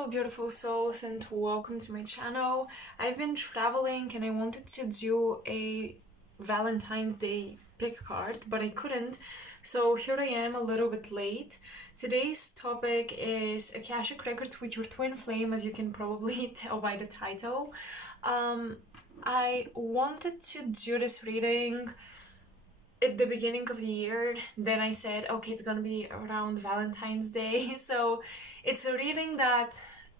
Hello beautiful souls and welcome to my channel. I've been traveling and I wanted to do a Valentine's Day pick card, but I couldn't, so here I am a little bit late. Today's topic is Akashic Records with your twin flame, as you can probably tell by the title. I wanted to do this reading at the beginning of the year, then I said, okay, it's gonna be around Valentine's Day. So it's a reading that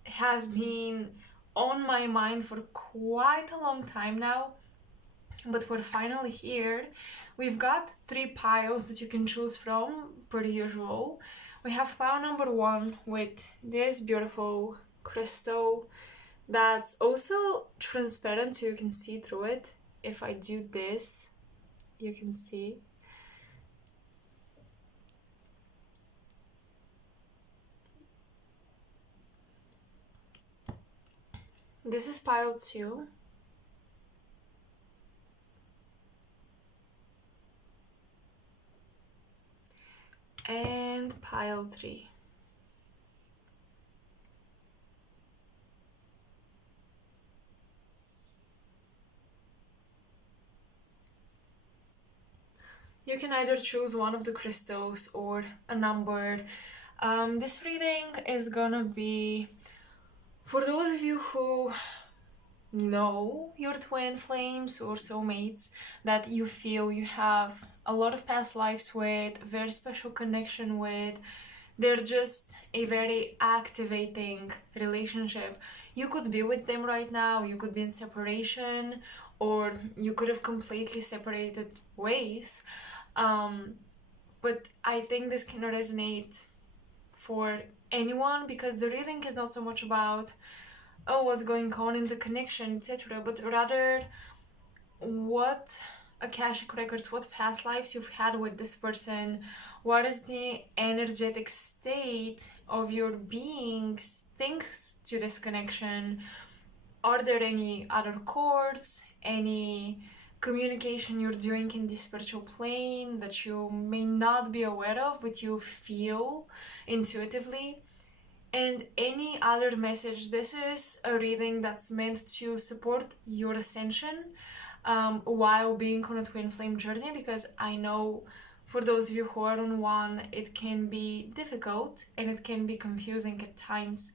has been on my mind for quite a long time now, but we're finally here. We've got 3 piles that you can choose from, per usual. We have pile number 1 with this beautiful crystal that's also transparent, so you can see through it. If I do this, you can see. This is pile 2. And pile 3. You can either choose one of the crystals or a number. This reading is gonna be for those of you who know your twin flames or soulmates that you feel you have a lot of past lives with, very special connection with. They're just a very activating relationship. You could be with them right now, you could be in separation, or you could have completely separated ways. But I think this can resonate for anyone, because the reading is not so much about, oh, what's going on in the connection, etc., but rather what Akashic Records, what past lives you've had with this person, what is the energetic state of your beings thanks to this connection. Are there any other chords, any communication you're doing in the spiritual plane that you may not be aware of but you feel intuitively, and any other message. This is a reading that's meant to support your ascension while being on a twin flame journey, because I know for those of you who are on one, it can be difficult and it can be confusing at times.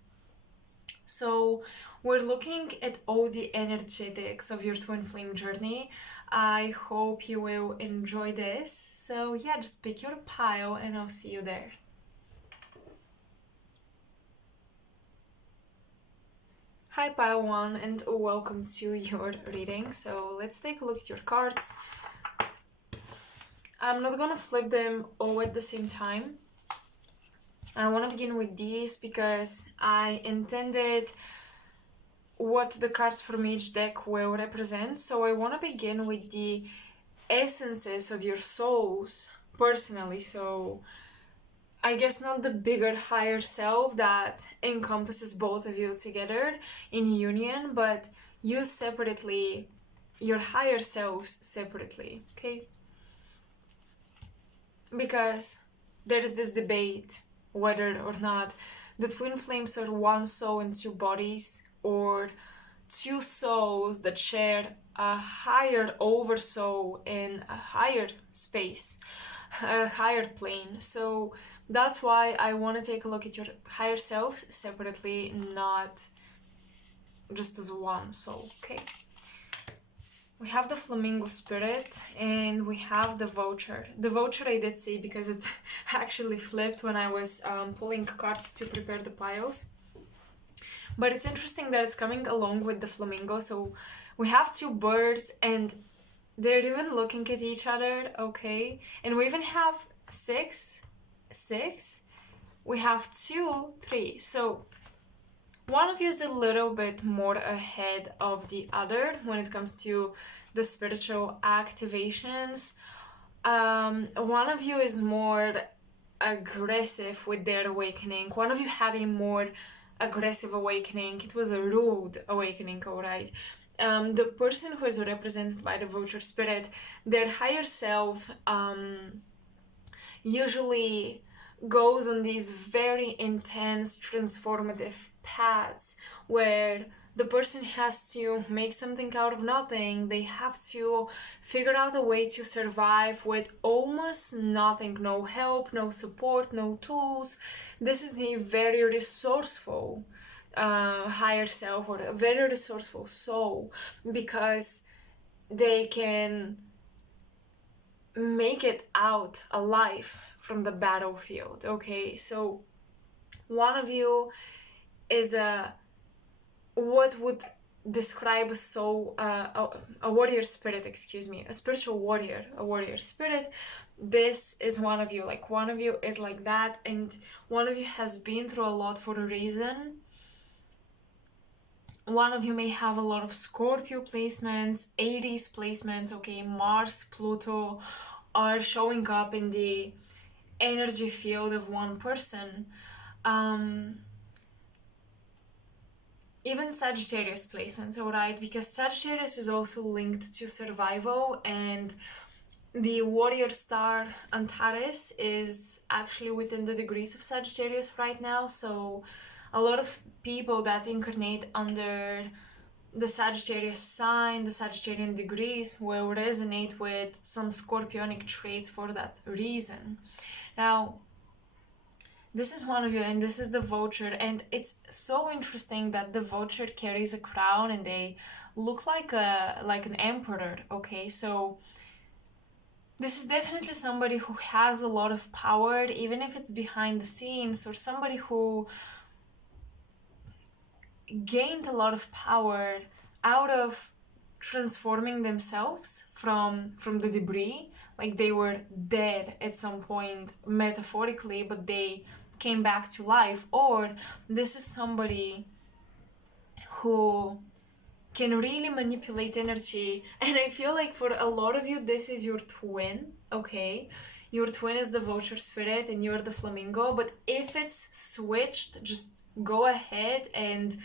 So we're looking at all the energetics of your twin flame journey. I hope you will enjoy this. So yeah, just pick your pile and I'll see you there. Hi pile 1 and welcome to your reading. So let's take a look at your cards. I'm not gonna flip them all at the same time. I want to begin with these because I intended what the cards from each deck will represent. So I want to begin with the essences of your souls personally. So I guess not the bigger, higher self that encompasses both of you together in union, but you separately, your higher selves separately, okay? Because there is this debate whether or not the twin flames are one soul and 2 bodies, or 2 souls that share a higher oversoul in a higher space, a higher plane. So that's why I want to take a look at your higher selves separately, not just as one soul, okay? We have the flamingo spirit and we have the voucher. The voucher I did see because it actually flipped when I was pulling cards to prepare the piles. But it's interesting that it's coming along with the flamingo. So we have 2 birds and they're even looking at each other, okay? And we even have 6. We have 2, 3. So one of you is a little bit more ahead of the other when it comes to the spiritual activations. One of you is more aggressive with their awakening. One of you had a more aggressive awakening. It was a rude awakening, alright. The person who is represented by the voucher spirit, their higher self usually goes on these very intense transformative paths where the person has to make something out of nothing. They have to figure out a way to survive with almost nothing, no help, no support, no tools. This is a very resourceful higher self, or a very resourceful soul, because they can make it out alive from the battlefield. Okay, so one of you is what would describe a soul, a warrior spirit, excuse me, a spiritual warrior, a warrior spirit. This is one of you. Like, one of you is like that, and one of you has been through a lot for a reason. One of you may have a lot of Scorpio placements, Aries placements, okay, Mars, Pluto are showing up in the energy field of one person. Even Sagittarius placements, alright, because Sagittarius is also linked to survival, and the warrior star Antares is actually within the degrees of Sagittarius right now, so a lot of people that incarnate under the Sagittarius sign, the Sagittarian degrees, will resonate with some Scorpionic traits for that reason. Now, this is one of you, and this is the vulture, and it's so interesting that the vulture carries a crown and they look like an emperor, okay? So this is definitely somebody who has a lot of power, even if it's behind the scenes, or somebody who gained a lot of power out of transforming themselves from the debris. Like, they were dead at some point, metaphorically, but they came back to life. Or this is somebody who can really manipulate energy, and I feel like for a lot of you this is your twin, okay? Your twin is the vulture spirit and you're the flamingo, but if it's switched, just go ahead and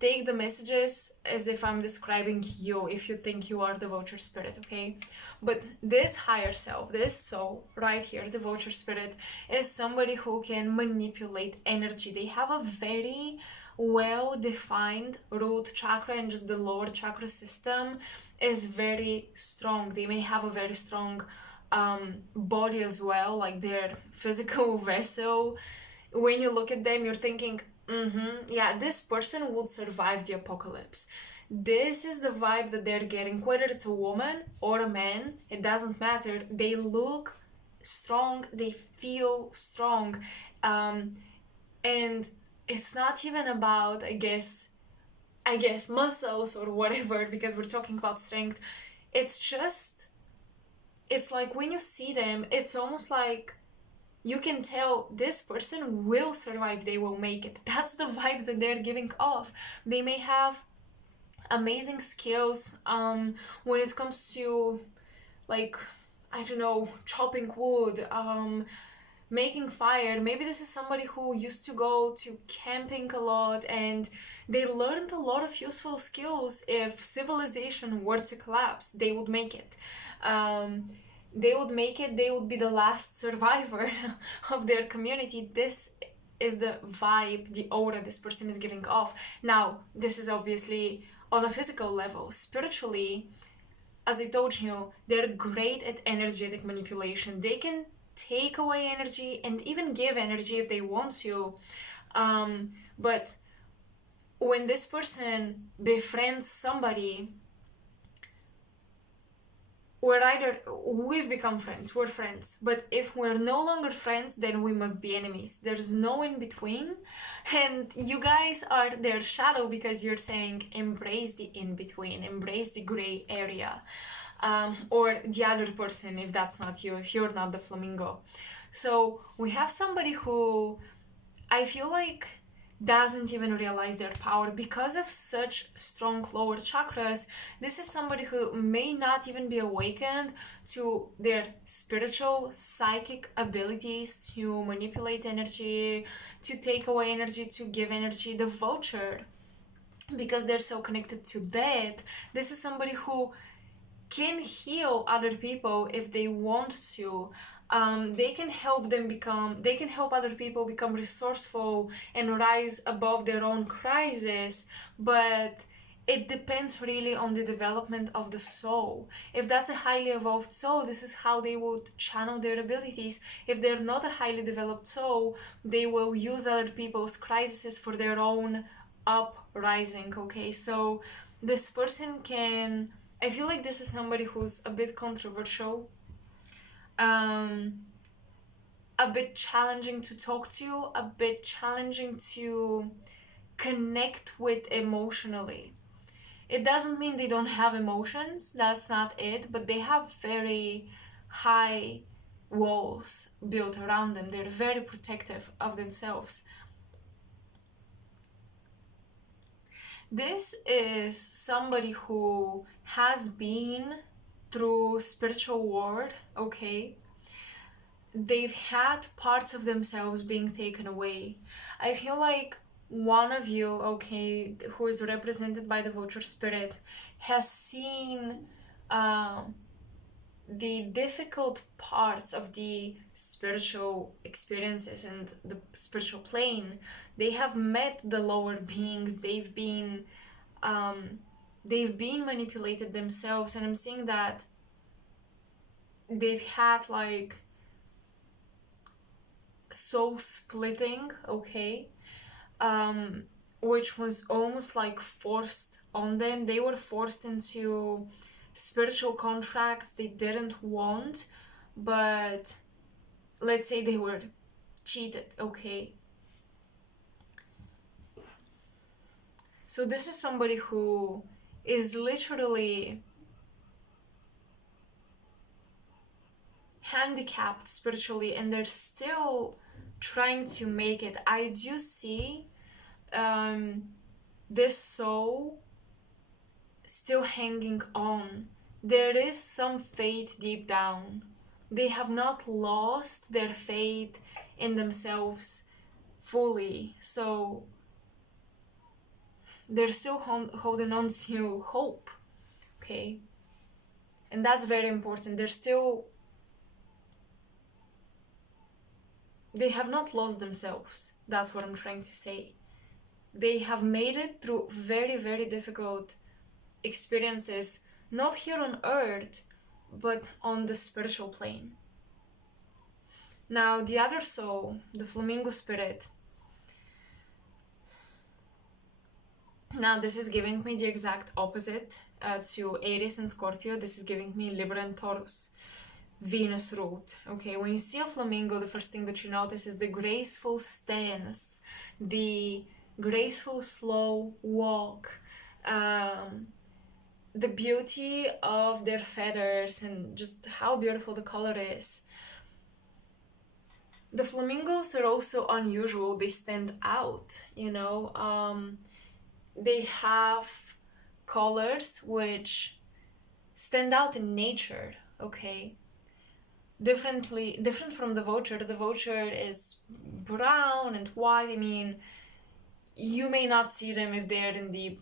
take the messages as if I'm describing you, if you think you are the vulture spirit, okay? But this higher self, this soul right here, the vulture spirit, is somebody who can manipulate energy. They have a very well-defined root chakra, and just the lower chakra system is very strong. They may have a very strong body as well, like their physical vessel. When you look at them, you're thinking, yeah, this person would survive the apocalypse. This is the vibe that they're getting, whether it's a woman or a man, it doesn't matter. They look strong, they feel strong, and it's not even about, I guess muscles or whatever, because we're talking about strength. It's like when you see them, it's almost like you can tell this person will survive, they will make it. That's the vibe that they're giving off. They may have amazing skills when it comes to, like, I don't know, chopping wood, making fire. Maybe this is somebody who used to go to camping a lot and they learned a lot of useful skills. If civilization were to collapse, they would make it. They would be the last survivor of their community. This is the vibe, the aura this person is giving off. Now, this is obviously on a physical level. Spiritually, as I told you, they're great at energetic manipulation. They can take away energy and even give energy if they want to. But when this person befriends somebody, we've become friends, we're friends. But if we're no longer friends, then we must be enemies. There's no in between. And you guys are their shadow because you're saying, embrace the in between, embrace the gray area. Or the other person, if that's not you, if you're not the flamingo. So we have somebody who I feel like doesn't even realize their power because of such strong lower chakras. This is somebody who may not even be awakened to their spiritual, psychic abilities to manipulate energy, to take away energy, to give energy. The vulture, because they're so connected to that, this is somebody who can heal other people if they want to. They can help other people become resourceful and rise above their own crisis, but it depends really on the development of the soul. If that's a highly evolved soul, this is how they would channel their abilities. If they're not a highly developed soul, they will use other people's crises for their own uprising. Okay, so this person can, I feel like this is somebody who's a bit controversial, a bit challenging to talk to, a bit challenging to connect with emotionally. It doesn't mean they don't have emotions, that's not it, but they have very high walls built around them. They're very protective of themselves. This is somebody who has been through spiritual war, okay? They've had parts of themselves being taken away. I feel like one of you, okay, who is represented by the vulture spirit, has seen the difficult parts of the spiritual experiences and the spiritual plane. They have met the lower beings. They've been manipulated themselves, and I'm seeing that they've had like soul splitting, okay, which was almost like forced on them. They were forced into spiritual contracts they didn't want, but let's say they were cheated, okay? So this is somebody who is literally handicapped spiritually, and they're still trying to make it. I do see this soul still hanging on. There is some faith deep down. They have not lost their faith in themselves fully, so they're still holding on to hope, okay? And that's very important. They have not lost themselves. That's what I'm trying to say. They have made it through very, very difficult experiences, not here on earth, but on the spiritual plane. Now, the other soul, the flamingo spirit, now this is giving me the exact opposite to Aries and Scorpio. This is giving me Libra and Taurus, Venus ruled. Okay, when you see a flamingo, the first thing that you notice is the graceful stance, the graceful slow walk, the beauty of their feathers, and just how beautiful the color is. The flamingos are also unusual. They stand out, you know. They have colors which stand out in nature, okay? Different from the vulture. The vulture is brown and white. I mean, you may not see them if they're in the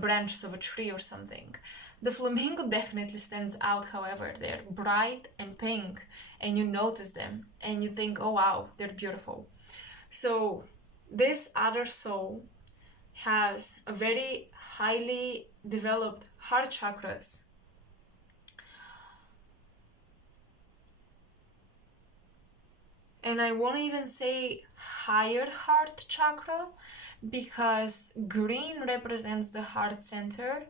branches of a tree or something. The flamingo definitely stands out, however. They're bright and pink, and you notice them, and you think, oh wow, they're beautiful. So this other soul has a very highly developed heart chakras. And I won't even say higher heart chakra, because green represents the heart center,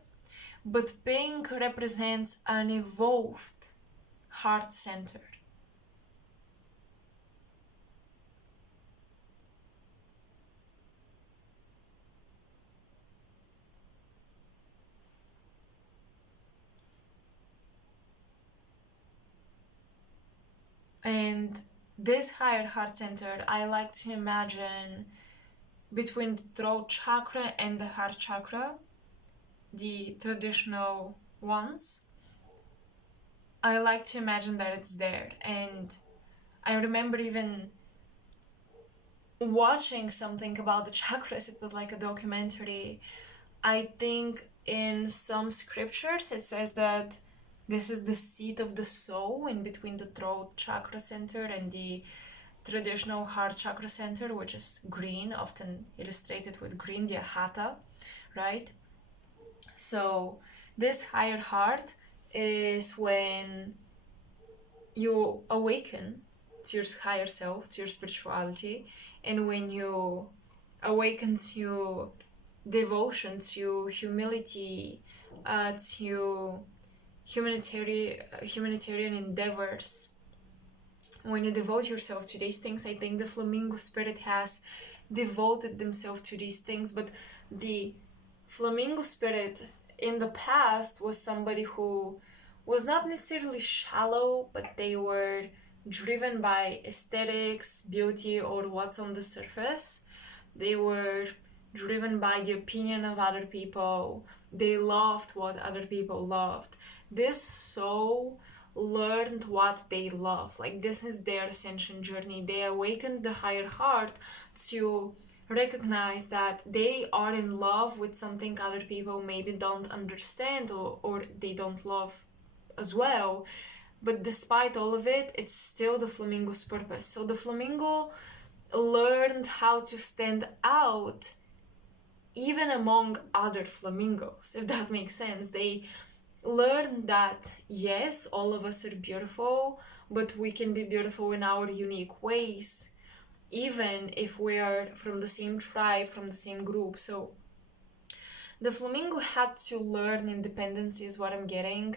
but pink represents an evolved heart center. And this higher heart center, I like to imagine between the throat chakra and the heart chakra, the traditional ones. I like to imagine that it's there. And I remember even watching something about the chakras. It was like a documentary. I think in some scriptures it says that This is the seat of the soul in between the throat chakra center and the traditional heart chakra center, which is green, often illustrated with green, the Ahata, right? So this higher heart is when you awaken to your higher self, to your spirituality, and when you awaken to devotion, to humility, to humanitarian endeavors. When you devote yourself to these things, I think the flamingo spirit has devoted themselves to these things. But the flamingo spirit in the past was somebody who was not necessarily shallow, but they were driven by aesthetics, beauty, or what's on the surface. They were driven by the opinion of other people. They loved what other people loved. This soul learned what they love. Like, this is their ascension journey. They awakened the higher heart to recognize that they are in love with something other people maybe don't understand, or they don't love as well. But despite all of it, it's still the flamingo's purpose. So the flamingo learned how to stand out even among other flamingos, if that makes sense. They learned that yes, all of us are beautiful, but we can be beautiful in our unique ways, even if we are from the same tribe, from the same group. So the flamingo had to learn independence, is what I'm getting.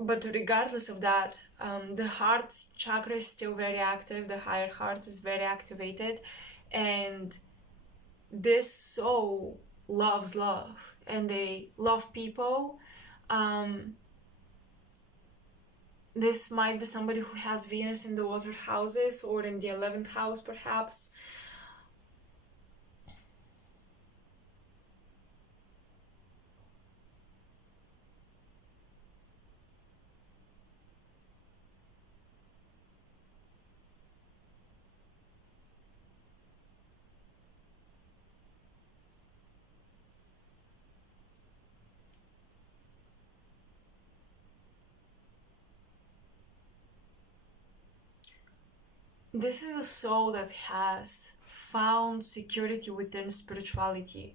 But regardless of that, the heart chakra is still very active. The higher heart is very activated, and this soul loves love, and they love people. This might be somebody who has Venus in the water houses or in the 11th house, perhaps. This is a soul that has found security within spirituality.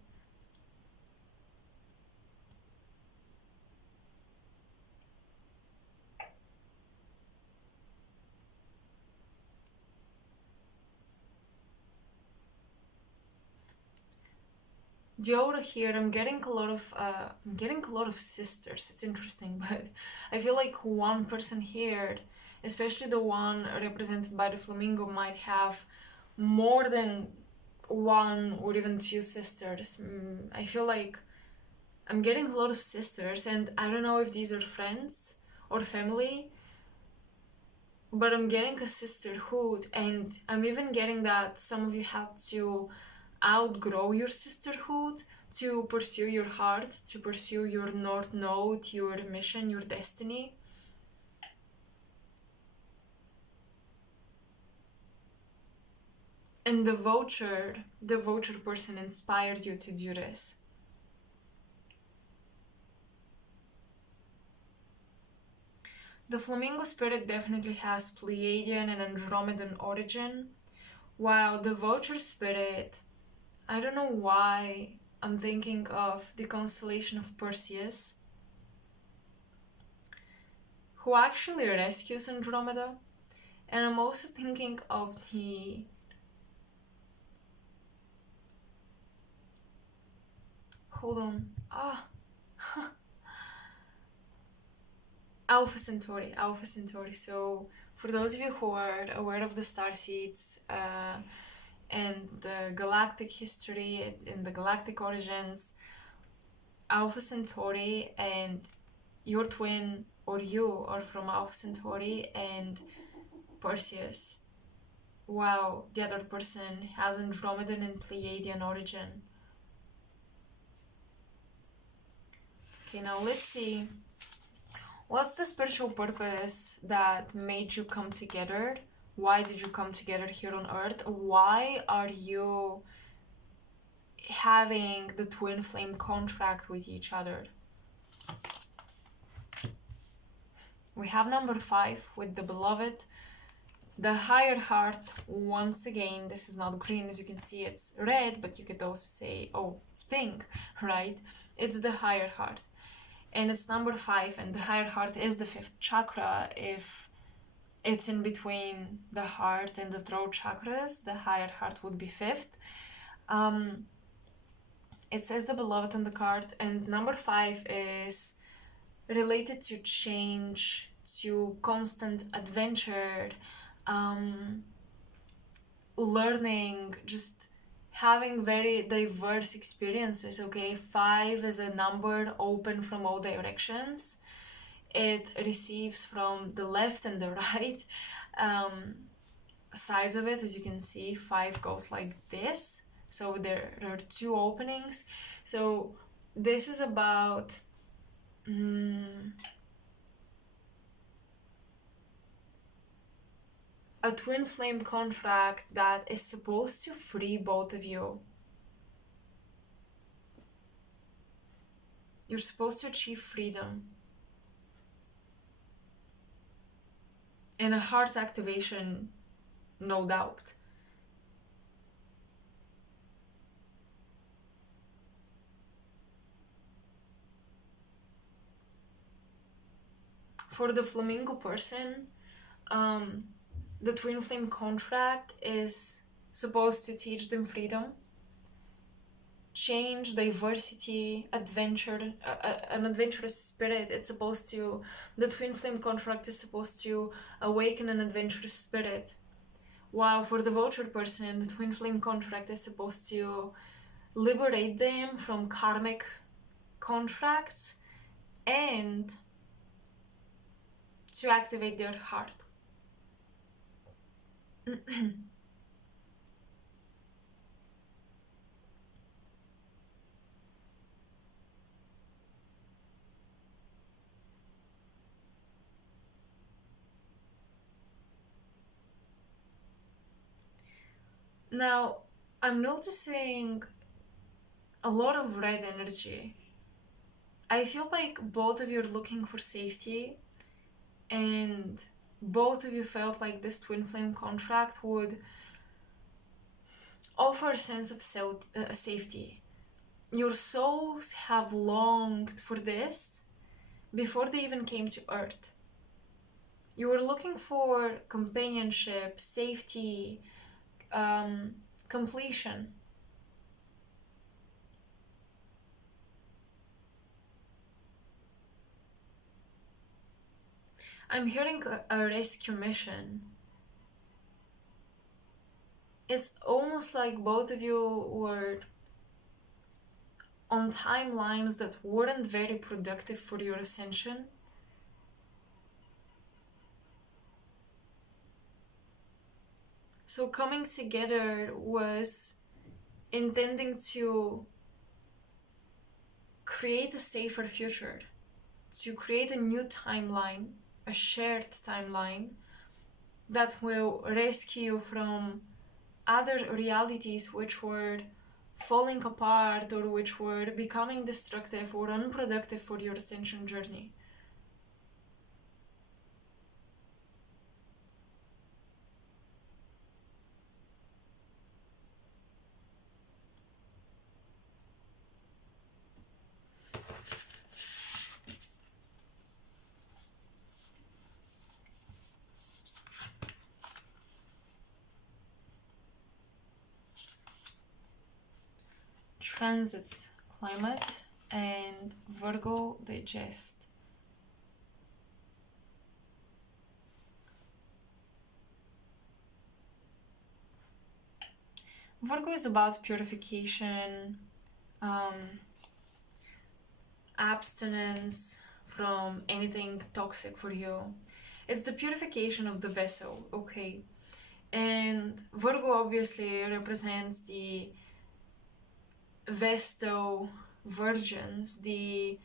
The aura here, I'm getting a lot of sisters. It's interesting, but I feel like one person here, especially the one represented by the flamingo, might have more than one or even two sisters. I feel like I'm getting a lot of sisters, and I don't know if these are friends or family, but I'm getting a sisterhood, and I'm even getting that some of you had to outgrow your sisterhood to pursue your heart, to pursue your North Node, your mission, your destiny. And the voucher person inspired you to do this. The flamingo spirit definitely has Pleiadian and Andromedan origin, while the voucher spirit, I don't know why I'm thinking of the constellation of Perseus, who actually rescues Andromeda, and I'm also thinking of the Alpha Centauri. So for those of you who are aware of the star seeds and the galactic history and the galactic origins, Alpha Centauri and your twin or you are from Alpha Centauri and Perseus, while the other person has Andromedan and Pleiadian origin. Okay, now let's see. What's the spiritual purpose that made you come together? Why did you come together here on Earth? Why are you having the twin flame contract with each other. We have number 5 with the beloved. The higher heart, once again, this is not green, as you can see, it's red, but you could also say, oh, it's pink, right? It's the higher heart. And it's number 5, and the higher heart is the 5th chakra. If it's in between the heart and the throat chakras, the higher heart would be 5th. It says the beloved on the card, and number 5 is related to change, to constant adventure, learning, just having very diverse experiences. Okay, 5 is a number open from all directions. It receives from the left and the right sides of it. As you can see, 5 goes like this, so there are 2 openings. So this is about a twin flame contract that is supposed to free both of you. You're supposed to achieve freedom. And a heart activation, no doubt. For the flamingo person, the twin flame contract is supposed to teach them freedom, change, diversity, adventure, an adventurous spirit. It's supposed to, the twin flame contract is supposed to awaken an adventurous spirit. While for the vulture person, the twin flame contract is supposed to liberate them from karmic contracts and to activate their heart. Now, I'm noticing a lot of red energy. I feel like both of you are looking for safety, and both of you felt like this twin flame contract would offer a sense of safety. Your souls have longed for this before they even came to Earth. You were looking for companionship, safety, completion. I'm hearing a rescue mission. It's almost like both of you were on timelines that weren't very productive for your ascension. So coming together was intending to create a safer future, to create a new timeline, a shared timeline that will rescue you from other realities which were falling apart or which were becoming destructive or unproductive for your ascension journey. Transits, climate, and Virgo, digest. Virgo is about purification, abstinence from anything toxic for you. It's the purification of the vessel, okay? And Virgo obviously represents the Vestal virgins, the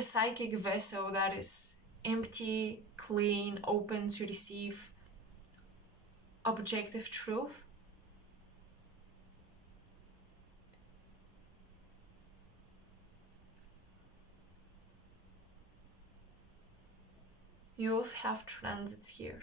psychic vessel that is empty, clean, open to receive objective truth. You also have transits here.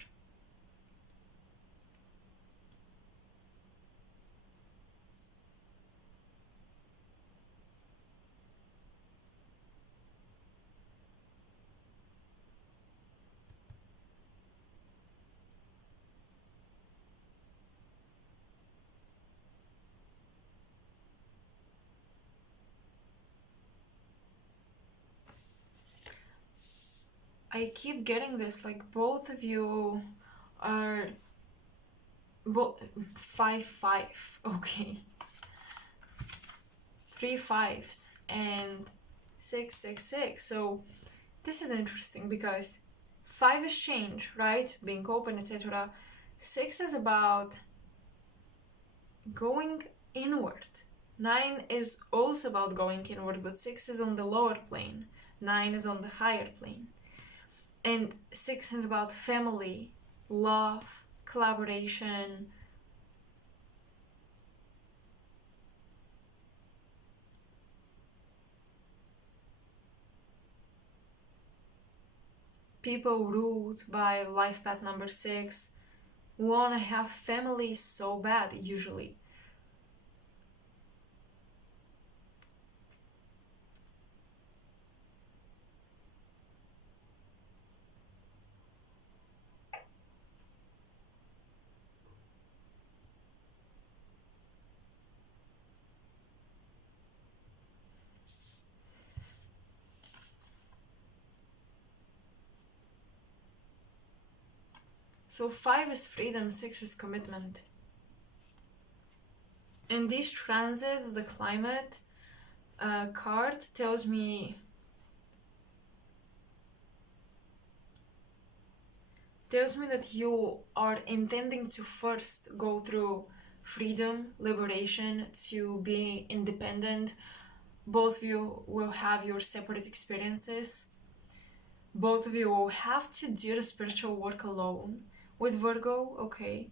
I keep getting this, like both of you are both 5-5, okay. 3 5s and 6-6-6. So this is interesting because 5 is change, right? Being open, etc. 6 is about going inward. 9 is also about going inward, but 6 is on the lower plane. 9 is on the higher plane. And 6 is about family, love, collaboration. People ruled by life path number 6 want to have families so bad, usually. So 5 is freedom, 6 is commitment. In these transits, the climate card tells me that you are intending to first go through freedom, liberation, to be independent. Both of you will have your separate experiences. Both of you will have to do the spiritual work alone. With Virgo, okay.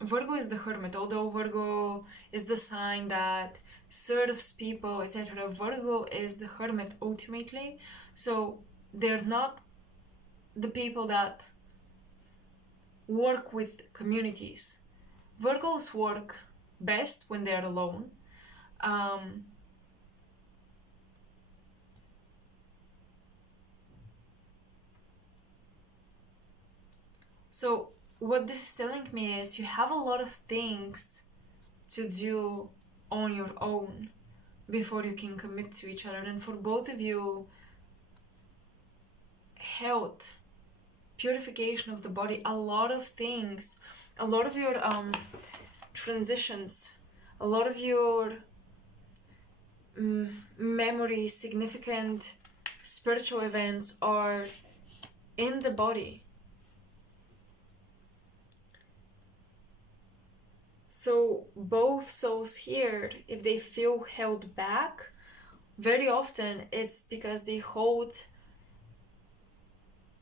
Virgo is the hermit, although Virgo is the sign that serves people, etc. Virgo is the hermit ultimately. So they're not the people that work with communities. Virgos work best when they're alone. So what this is telling me is you have a lot of things to do on your own before you can commit to each other. And for both of you, health, purification of the body, a lot of things, a lot of your transitions, a lot of your memories, significant spiritual events are in the body. So both souls here, if they feel held back, very often it's because they hold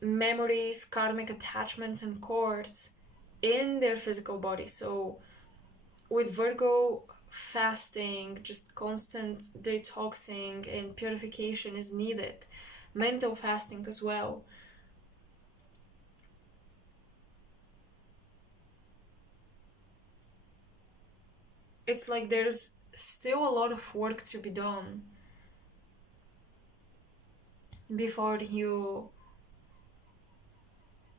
memories, karmic attachments, and cords in their physical body. So with Virgo, fasting, just constant detoxing and purification is needed. Mental fasting as well. It's like there's still a lot of work to be done before you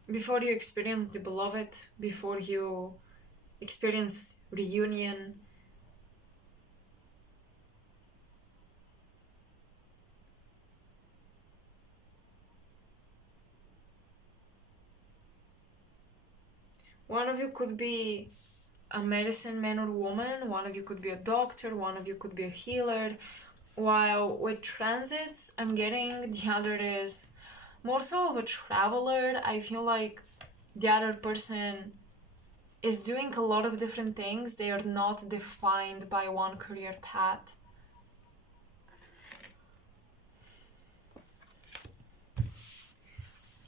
experience the beloved, before you experience reunion. One of you could be a medicine man or woman, one of you could be a doctor, one of you could be a healer, while with transits I'm getting the other is more so of a traveler. I feel like the other person is doing a lot of different things. They are not defined by one career path.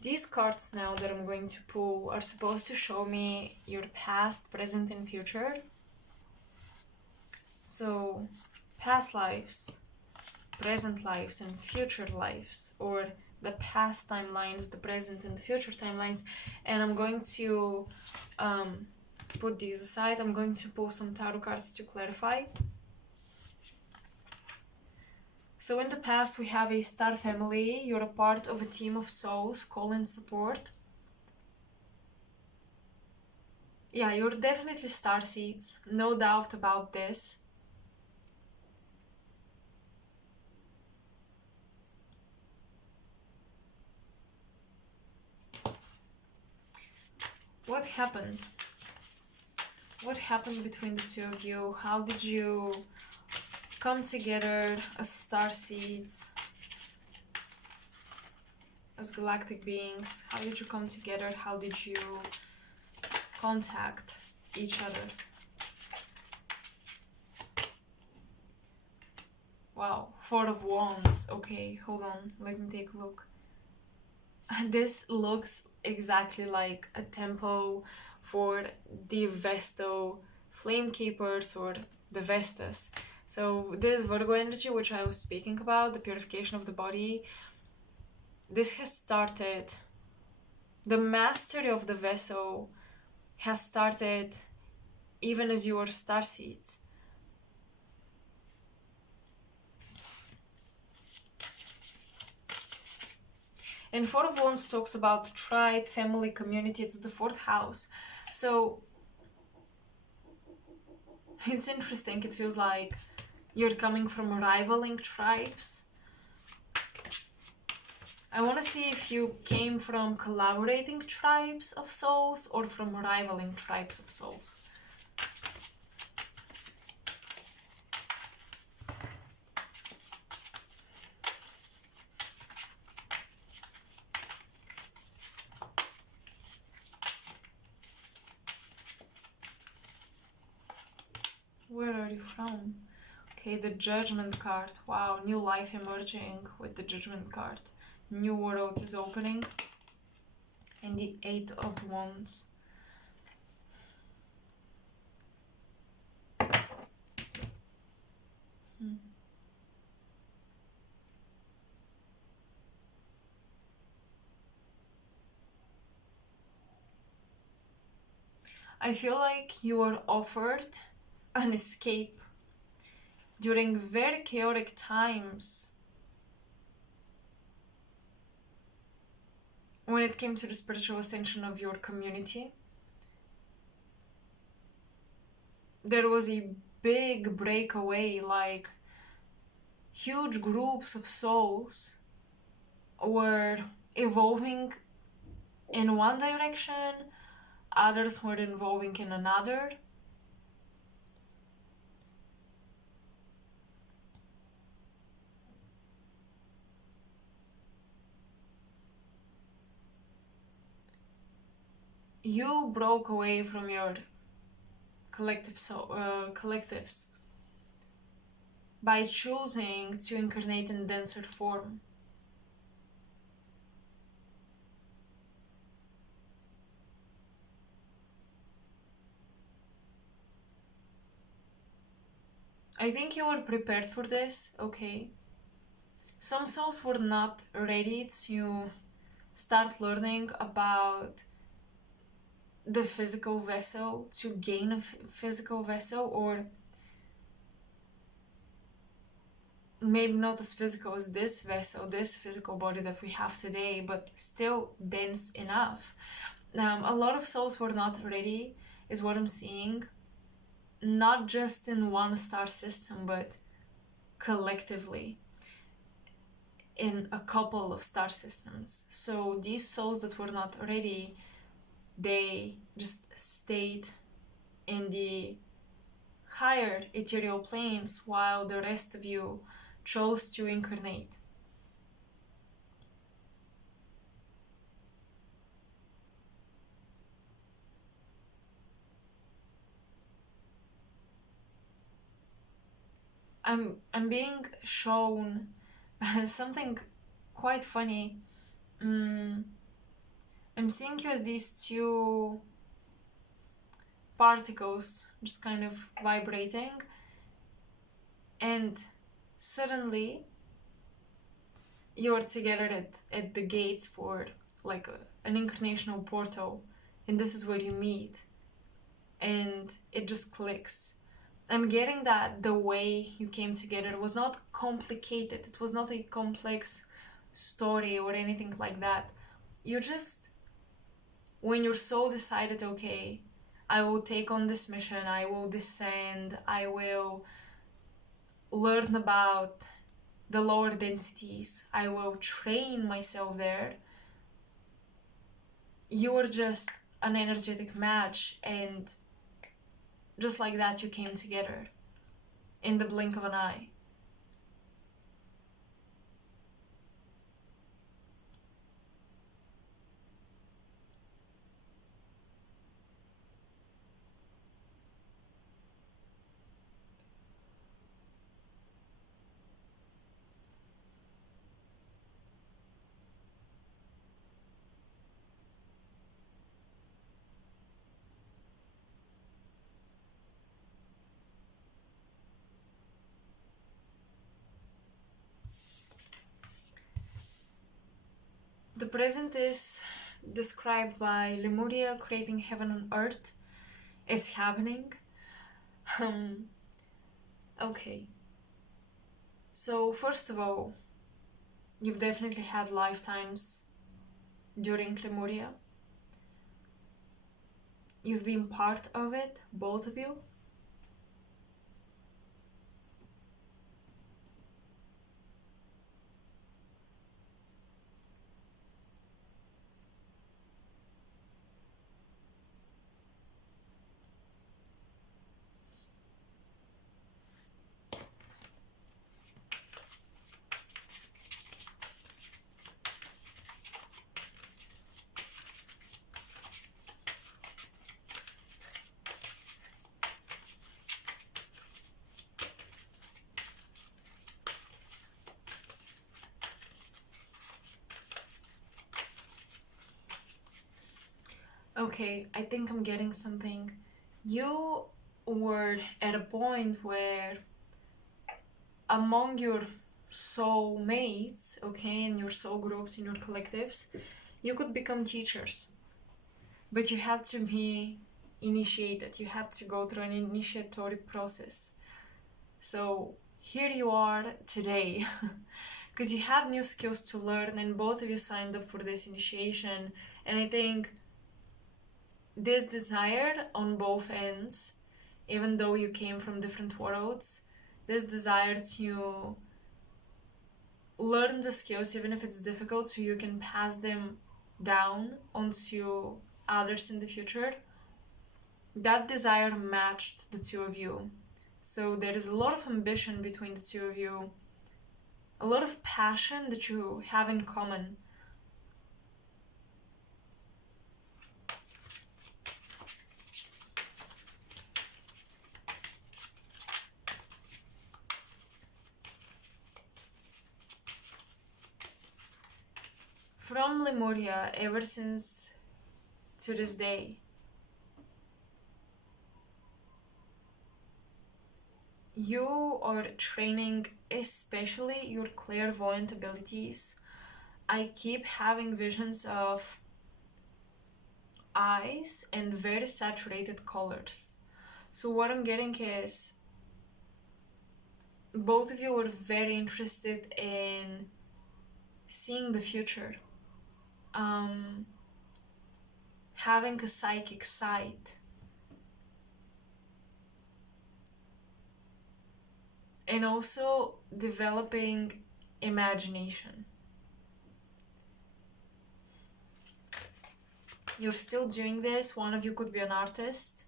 These cards now that I'm going to pull are supposed to show me your past, present, and future. So, past lives. present lives and future lives, or the past timelines, the present and the future timelines. And I'm going to put these aside. I'm going to pull some tarot cards to clarify. So in the past, we have a star family. You're a part of a team of souls, call in support. Yeah, you're definitely star seeds, no doubt about this. What happened? What happened between the two of you? How did you come together as star seeds, as galactic beings? How did you come together? How did you contact each other? Wow, Four of Wands. Okay, hold on, let me take a look. This looks exactly like a tempo for the Vesto Flame Keepers, or the Vestas. So this Virgo energy, which I was speaking about, the purification of the body, this has started, the mastery of the vessel has started even as you were starseeds. And Four of Wands talks about tribe, family, community. It's the fourth house. So it's interesting. It feels like you're coming from rivaling tribes. I want to see if you came from collaborating tribes of souls or from rivaling tribes of souls. Where are you from? Okay, the Judgment card. Wow, new life emerging with the Judgment card. New world is opening. And the Eight of Wands. I feel like you were offered an escape during very chaotic times when it came to the spiritual ascension of your community. There was a big breakaway, like huge groups of souls were evolving in one direction, others were evolving in another. You broke away from your collectives by choosing to incarnate in denser form. I think you were prepared for this, okay? Some souls were not ready to start learning about the physical vessel, to gain a physical vessel, or maybe not as physical as this vessel, this physical body that we have today, but still dense enough. A lot of souls were not ready, is what I'm seeing, not just in one star system, but collectively in a couple of star systems. So these souls that were not ready, they just stayed in the higher ethereal planes while the rest of you chose to incarnate. I'm being shown something quite funny. I'm seeing you as these two particles just kind of vibrating, and suddenly you're together at the gates for like an incarnational portal, and this is where you meet, and it just clicks. I'm getting that the way you came together was not complicated. It was not a complex story or anything like that. You just, when your soul decided, okay, I will take on this mission, I will descend, I will learn about the lower densities, I will train myself there. You were just an energetic match, and just like that, you came together in the blink of an eye. The present is described by Lemuria creating heaven on earth. It's happening. Okay. So, first of all, you've definitely had lifetimes during Lemuria. You've been part of it, both of you. Okay, I think I'm getting something. You were at a point where among your soul mates, okay, in your soul groups, in your collectives, you could become teachers. But you had to be initiated. You had to go through an initiatory process. So here you are today. Because you had new skills to learn, and both of you signed up for this initiation. And I think this desire on both ends, even though you came from different worlds, this desire to learn the skills, even if it's difficult, so you can pass them down onto others in the future, that desire matched the two of you. So there is a lot of ambition between the two of you, a lot of passion that you have in common. From Lemuria, ever since to this day, you are training especially your clairvoyant abilities. I keep having visions of eyes and very saturated colors. So what I'm getting is both of you were very interested in seeing the future, having a psychic sight, and also developing imagination. You're still doing this. One of you could be an artist,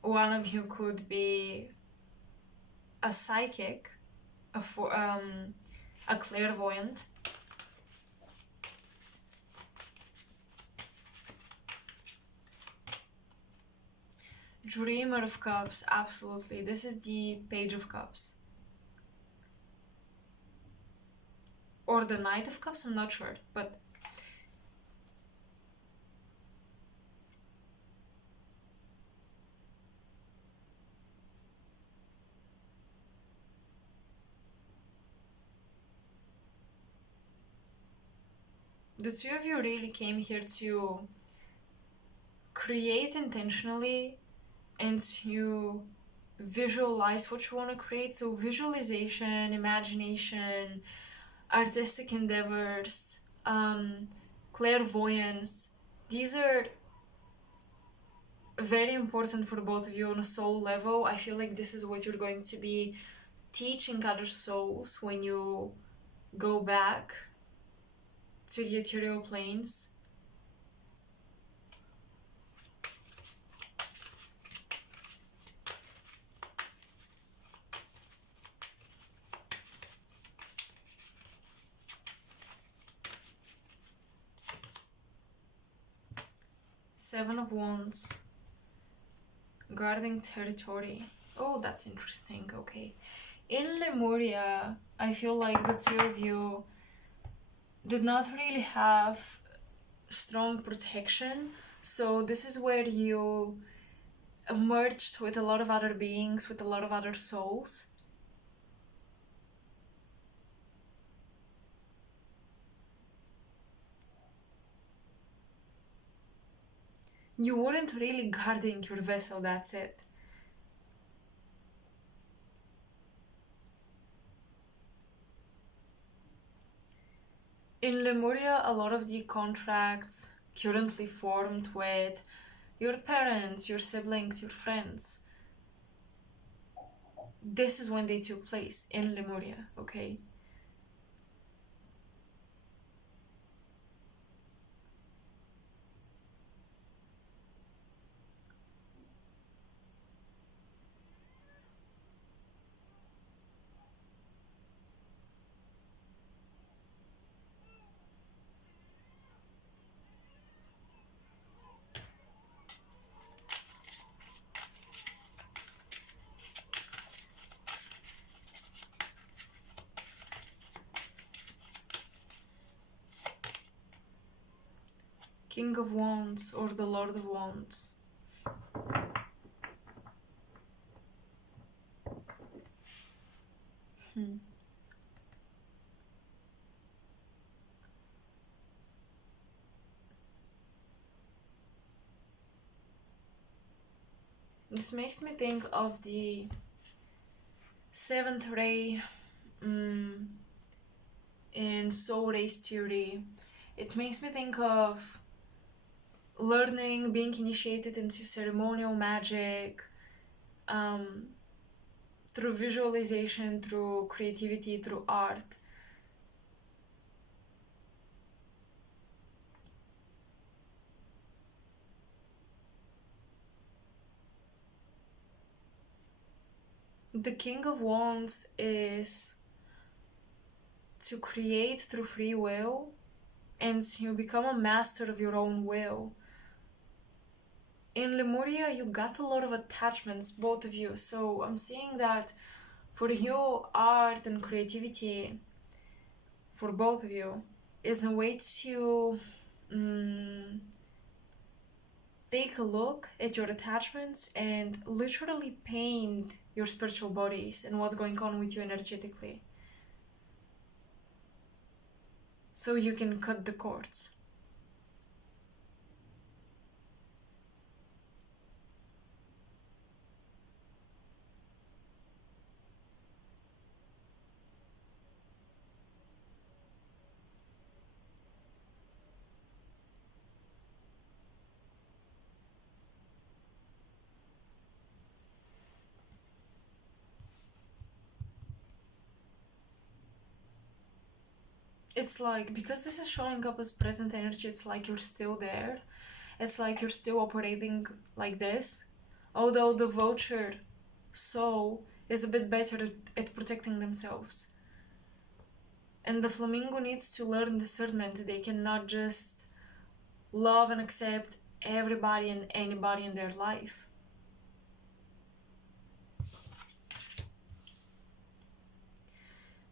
one of you could be a psychic, a clairvoyant. Dreamer of Cups, absolutely. This is the Page of Cups. Or the Knight of Cups, I'm not sure, but the two of you really came here to create intentionally and to visualize what you want to create. So visualization, imagination, artistic endeavors, clairvoyance, these are very important for both of you on a soul level. I feel like this is what you're going to be teaching other souls when you go back to the ethereal planes. Seven of Wands. Guarding territory. Oh, that's interesting. Okay. In Lemuria, I feel like the two of you did not really have strong protection. So this is where you merged with a lot of other beings, with a lot of other souls. You weren't really guarding your vessel, that's it. In Lemuria, a lot of the contracts currently formed with your parents, your siblings, your friends, this is when they took place, in Lemuria, okay? King of Wands or the Lord of Wands. This makes me think of the seventh ray in soul race theory. It makes me think of learning, being initiated into ceremonial magic, through visualization, through creativity, through art. The King of Wands is to create through free will and to become a master of your own will. In Lemuria, you got a lot of attachments, both of you. So I'm seeing that for you, art and creativity, for both of you, is a way to take a look at your attachments and literally paint your spiritual bodies and what's going on with you energetically. So you can cut the cords. It's like, because this is showing up as present energy, it's like you're still there. It's like you're still operating like this. Although the vulture soul is a bit better at protecting themselves. And the flamingo needs to learn discernment. They cannot just love and accept everybody and anybody in their life.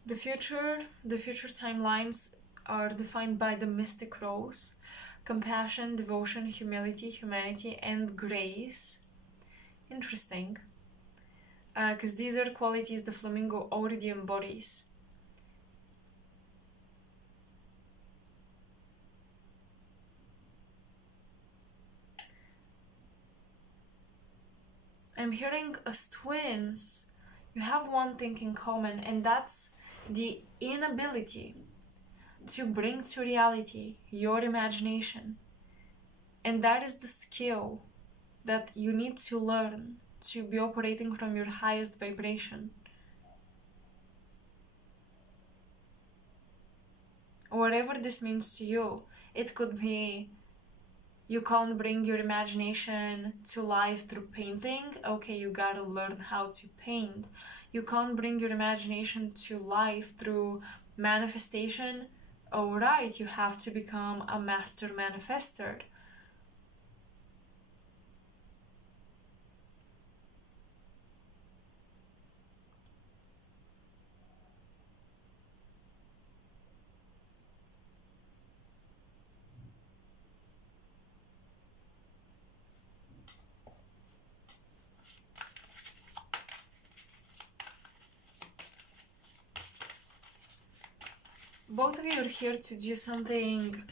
The future timelines are defined by the mystic rose: compassion, devotion, humility, humanity, and grace. Interesting. Because these are qualities the flamingo already embodies. I'm hearing as twins, you have one thing in common, and that's the inability to bring to reality your imagination. And that is the skill that you need to learn to be operating from your highest vibration. Whatever this means to you, it could be you can't bring your imagination to life through painting. Okay, you gotta learn how to paint. You can't bring your imagination to life through manifestation. Alright, you have to become a master manifester. Both of you are here to do something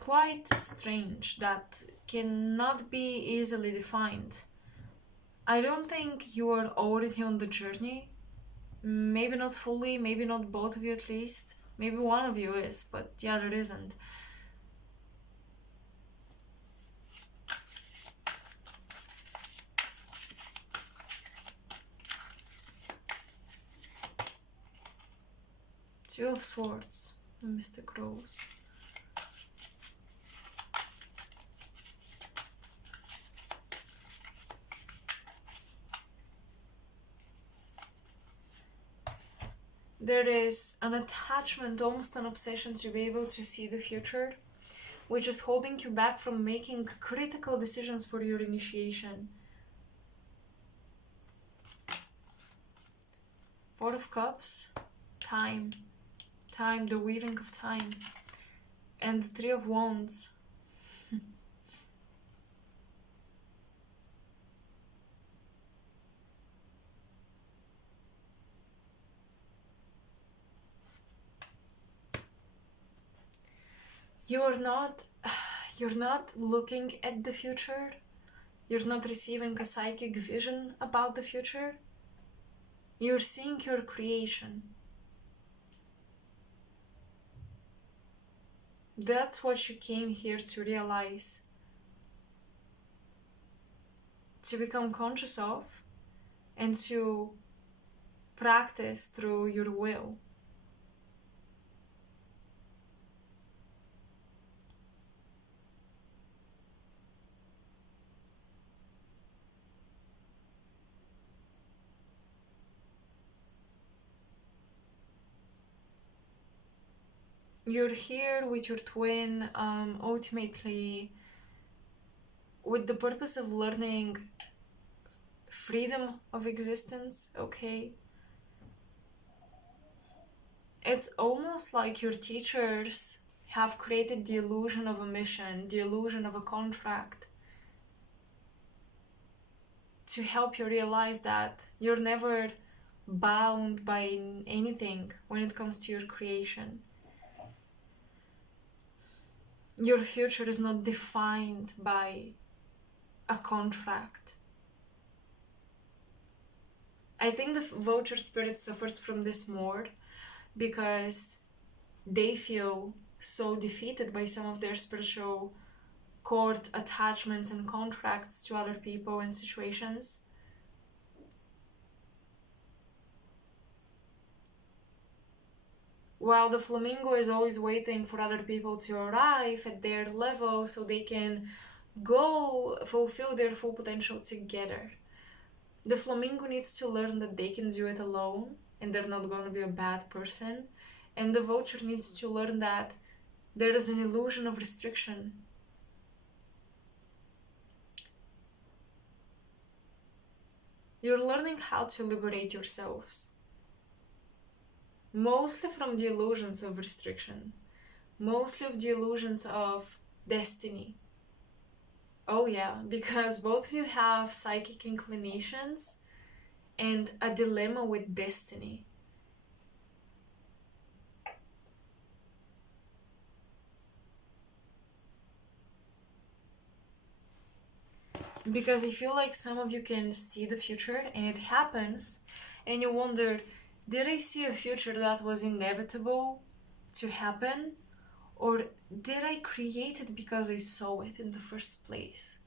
quite strange that cannot be easily defined. I don't think you are already on the journey. Maybe not fully, maybe not both of you at least. Maybe one of you is, but the other isn't. Two of Swords, Mystic Rose. There is an attachment, almost an obsession to be able to see the future, which is holding you back from making critical decisions for your initiation. Four of Cups, time, the weaving of time, and Three of Wands. You're not looking at the future. You're not receiving a psychic vision about the future. You're seeing your creation. That's what you came here to realize, to become conscious of, and to practice through your will. You're here with your twin, ultimately with the purpose of learning freedom of existence, okay? It's almost like your teachers have created the illusion of a mission, the illusion of a contract, to help you realize that you're never bound by anything when it comes to your creation. Your future is not defined by a contract. I think the vulture spirit suffers from this more because they feel so defeated by some of their spiritual cord attachments and contracts to other people and situations. While the flamingo is always waiting for other people to arrive at their level so they can go fulfill their full potential together. The flamingo needs to learn that they can do it alone and they're not going to be a bad person. And the vulture needs to learn that there is an illusion of restriction. You're learning how to liberate yourselves. Mostly from the illusions of restriction. Mostly of the illusions of destiny. Oh yeah, because both of you have psychic inclinations and a dilemma with destiny. Because I feel like some of you can see the future and it happens, and you wonder, did I see a future that was inevitable to happen? Or did I create it because I saw it in the first place?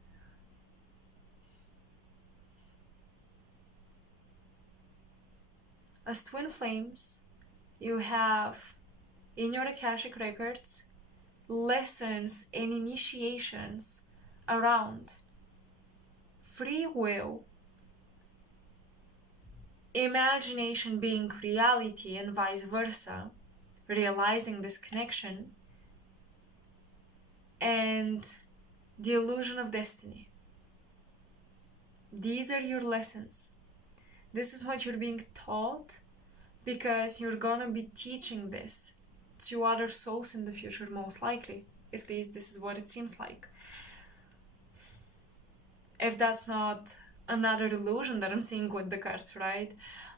As twin flames, you have in your Akashic records lessons and initiations around free will, imagination being reality, and vice versa, realizing this connection, and the illusion of destiny. These are your lessons. This is what you're being taught, because you're gonna be teaching this to other souls in the future, most likely. At least this is what it seems like. If that's not another illusion that I'm seeing with the cards, right?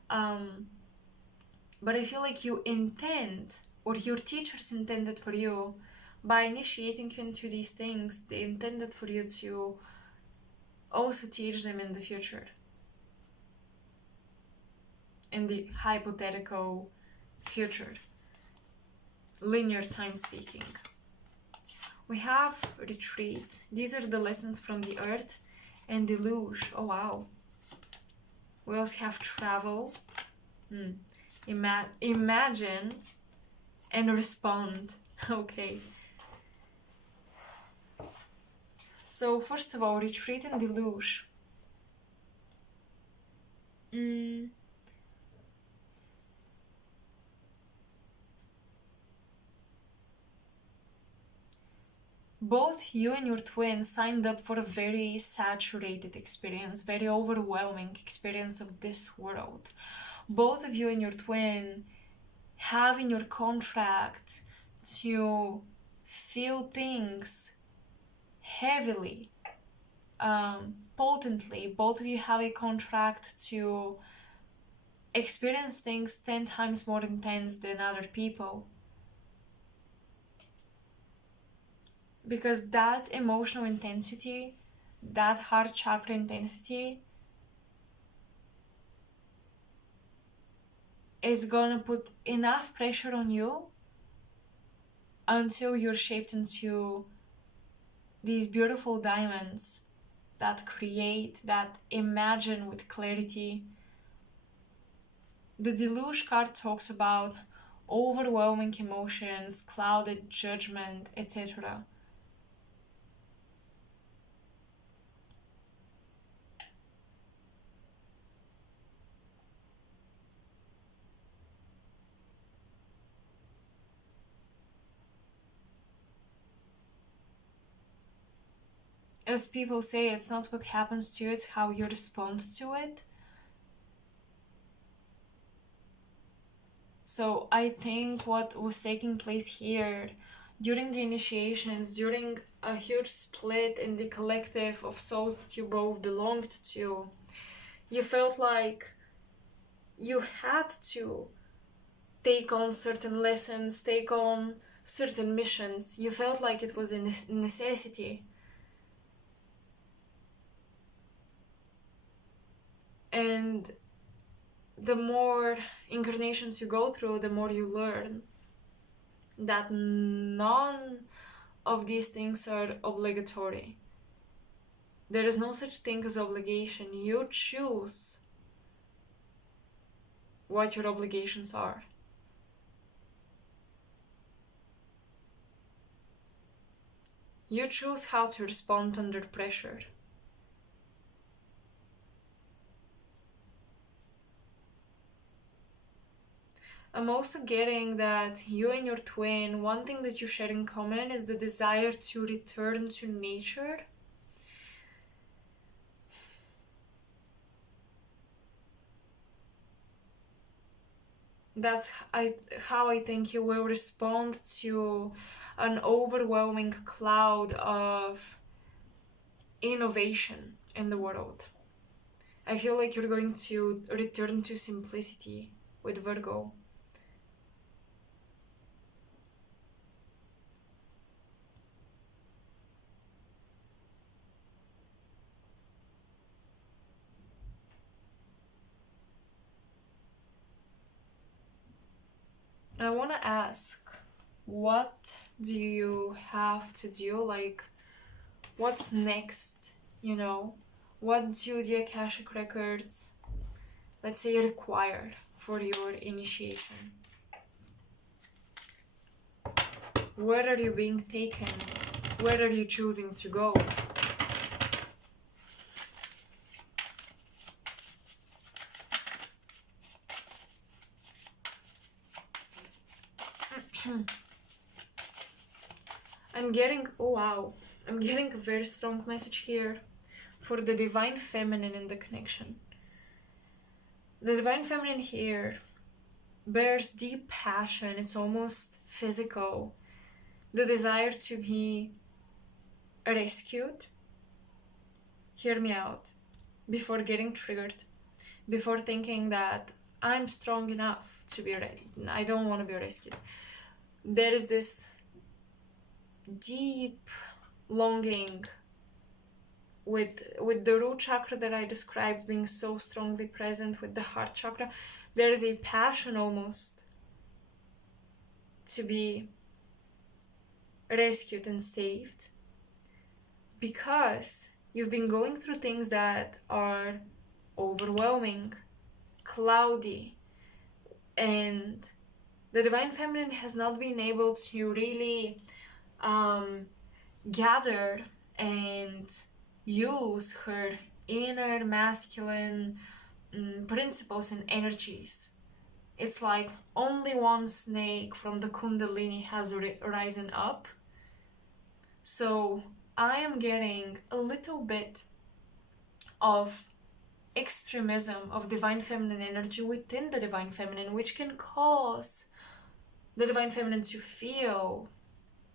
But I feel like you intend, or your teachers intended for you, by initiating you into these things, they intended for you to also teach them in the future, in the hypothetical future, linear time speaking. We have retreat. These are the lessons from the earth, and deluge. Oh wow. We also have travel. Imagine and respond. Okay. So first of all, retreat and deluge. Both you and your twin signed up for a very saturated experience, very overwhelming experience of this world. Both of you and your twin have in your contract to feel things heavily, potently. Both of you have a contract to experience things 10 times more intense than other people. Because that emotional intensity, that heart chakra intensity, is gonna put enough pressure on you until you're shaped into these beautiful diamonds that create, that imagine with clarity. The deluge card talks about overwhelming emotions, clouded judgment, etc. As people say, it's not what happens to you, it's how you respond to it. So I think what was taking place here during the initiations, during a huge split in the collective of souls that you both belonged to, you felt like you had to take on certain lessons, take on certain missions. You felt like it was a necessity. And the more incarnations you go through, the more you learn that none of these things are obligatory. There is no such thing as obligation. You choose what your obligations are. You choose how to respond under pressure. I'm also getting that you and your twin, one thing that you share in common is the desire to return to nature. That's how I think you will respond to an overwhelming cloud of innovation in the world. I feel like you're going to return to simplicity with Virgo. I want to ask, what do you have to do? Like, what's next? You know, what do the Akashic Records, let's say, require for your initiation? Where are you being taken? Where are you choosing to go? I'm getting, oh wow, I'm getting a very strong message here for the Divine Feminine in the connection. The Divine Feminine here bears deep passion, it's almost physical. The desire to be rescued. Hear me out. Before getting triggered, before thinking that I'm strong enough to be I don't want to be rescued. There is this deep longing with the root chakra that I described being so strongly present, with the heart chakra. There is a passion almost to be rescued and saved, because you've been going through things that are overwhelming, cloudy, and the Divine Feminine has not been able to really gather and use her inner masculine principles and energies. It's like only one snake from the Kundalini has risen up. So I am getting a little bit of extremism of Divine Feminine energy within the Divine Feminine, which can cause the Divine Feminine to feel,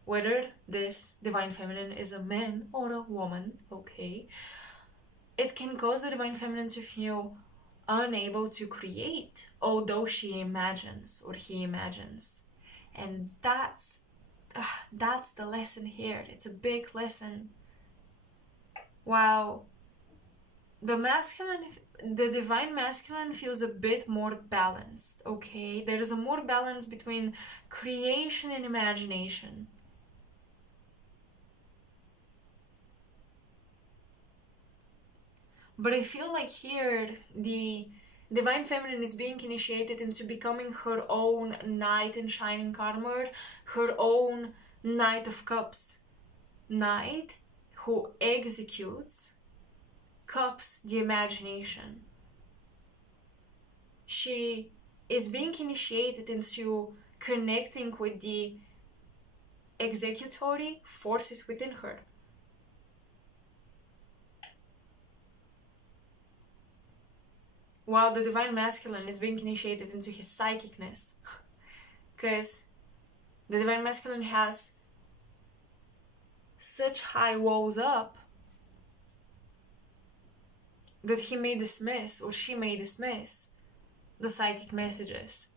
whether this Divine Feminine is a man or a woman, okay, it can cause the Divine Feminine to feel unable to create, although she imagines or he imagines. And that's the lesson here. It's a big lesson. While the Divine Masculine feels a bit more balanced, okay? There is a more balance between creation and imagination. But I feel like here, the Divine Feminine is being initiated into becoming her own knight in shining armor, her own Knight of Cups. Knight who executes, cups the imagination. She is being initiated into connecting with the executory forces within her. While the Divine Masculine is being initiated into his psychicness. Because the Divine Masculine has such high walls up that he may dismiss, or she may dismiss, the psychic messages.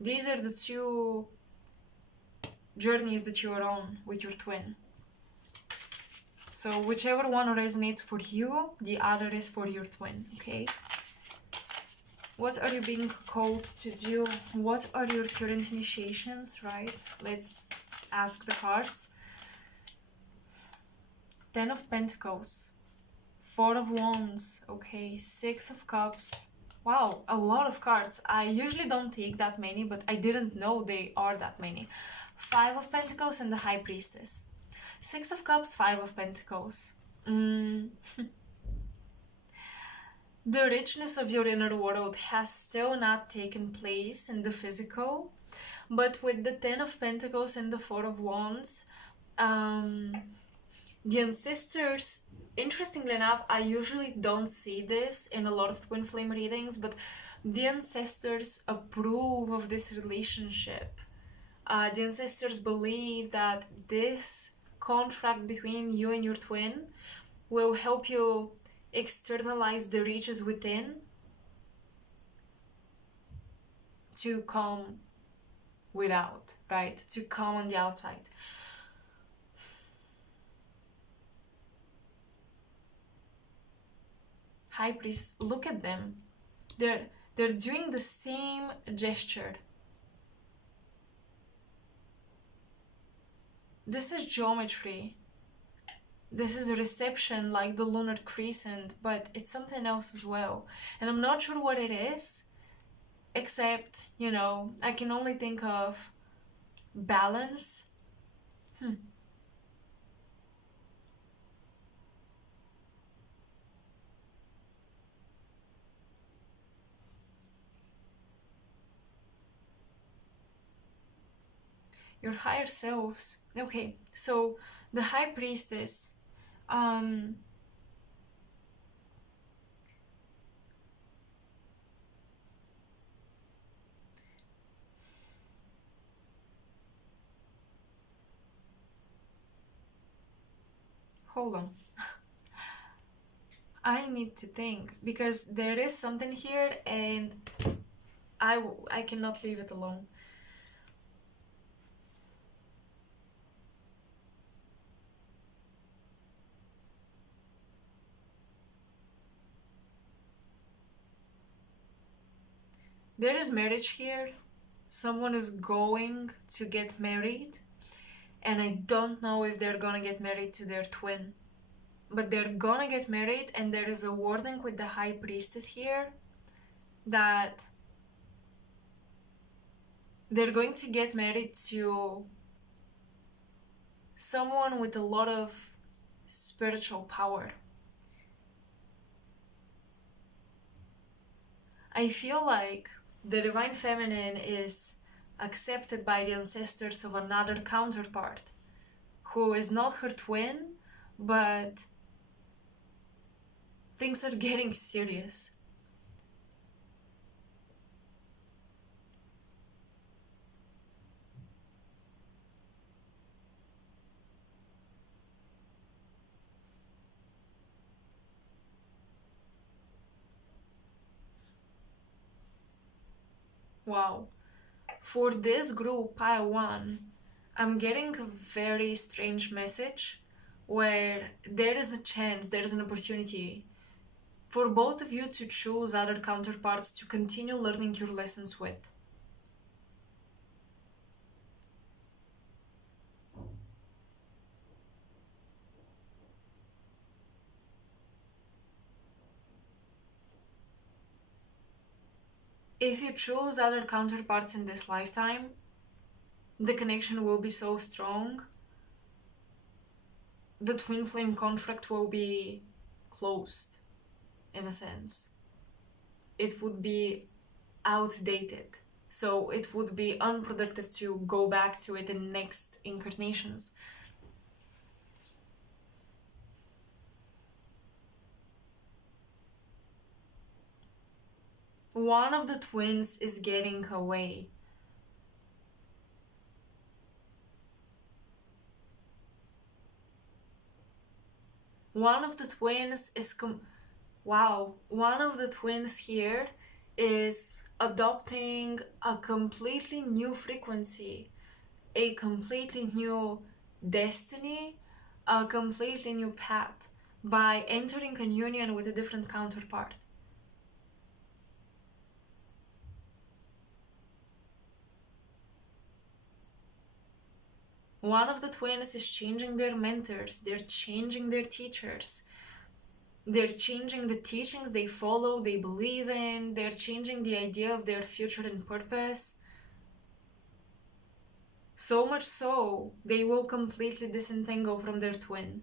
These are the two journeys that you are on with your twin. So whichever one resonates for you, the other is for your twin, okay? What are you being called to do? What are your current initiations, right? Let's ask the cards. 10 of Pentacles, 4 of Wands, okay, 6 of Cups. Wow, a lot of cards. I usually don't take that many, but I didn't know they are that many. 5 of Pentacles and the High Priestess. 6 of Cups, 5 of Pentacles. The richness of your inner world has still not taken place in the physical, but with the 10 of Pentacles and the 4 of Wands, the ancestors, interestingly enough, I usually don't see this in a lot of twin flame readings, but the ancestors approve of this relationship. The ancestors believe that this contract between you and your twin will help you externalize the riches within to come without, right? To come on the outside. High Priest, look at them. They're doing the same gesture. This is geometry. This is a reception like the lunar crescent, but it's something else as well. And I'm not sure what it is, except, I can only think of balance. Your higher selves. Okay, so the High Priestess, um, hold on. I need to think because there is something here and I cannot leave it alone. There is marriage here. Someone is going to get married, and I don't know if they're gonna get married to their twin. But they're gonna get married, and there is a warning with the High Priestess here that they're going to get married to someone with a lot of spiritual power. I feel like the Divine Feminine is accepted by the ancestors of another counterpart who is not her twin, but things are getting serious. Wow. For this group, pile 1, I'm getting a very strange message where there is a chance, there is an opportunity for both of you to choose other counterparts to continue learning your lessons with. If you choose other counterparts in this lifetime, the connection will be so strong. The twin flame contract will be closed, in a sense. It would be outdated, so it would be unproductive to go back to it in next incarnations. One of the twins is getting away. One of the twins is one of the twins here is adopting a completely new frequency, a completely new destiny, a completely new path by entering a union with a different counterpart. One of the twins is changing their mentors, they're changing their teachers, they're changing the teachings they follow, they believe in, they're changing the idea of their future and purpose. So much so, they will completely disentangle from their twin.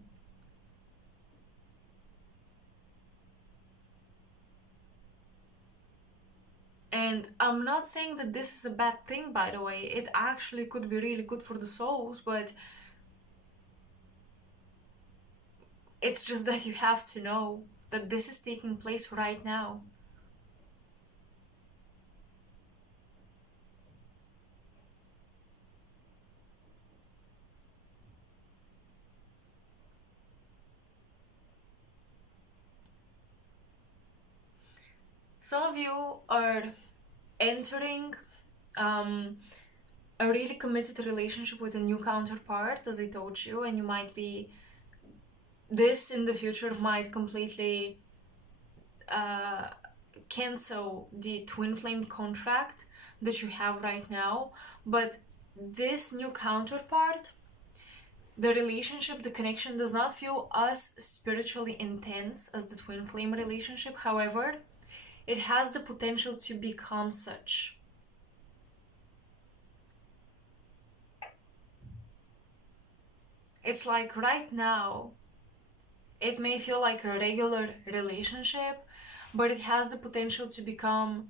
And I'm not saying that this is a bad thing, by the way. It actually could be really good for the souls, but it's just that you have to know that this is taking place right now. Some of you are entering a really committed relationship with a new counterpart, as I told you, and you might be, this in the future might completely cancel the twin flame contract that you have right now, but this new counterpart, the relationship, the connection does not feel as spiritually intense as the twin flame relationship. However, it has the potential to become such. It's like right now, it may feel like a regular relationship, but it has the potential to become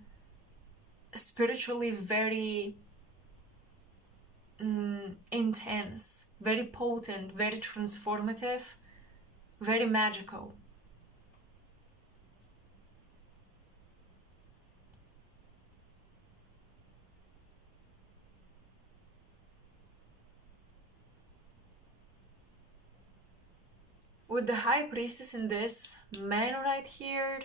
spiritually very intense, very potent, very transformative, very magical. With the High Priestess in this man right here,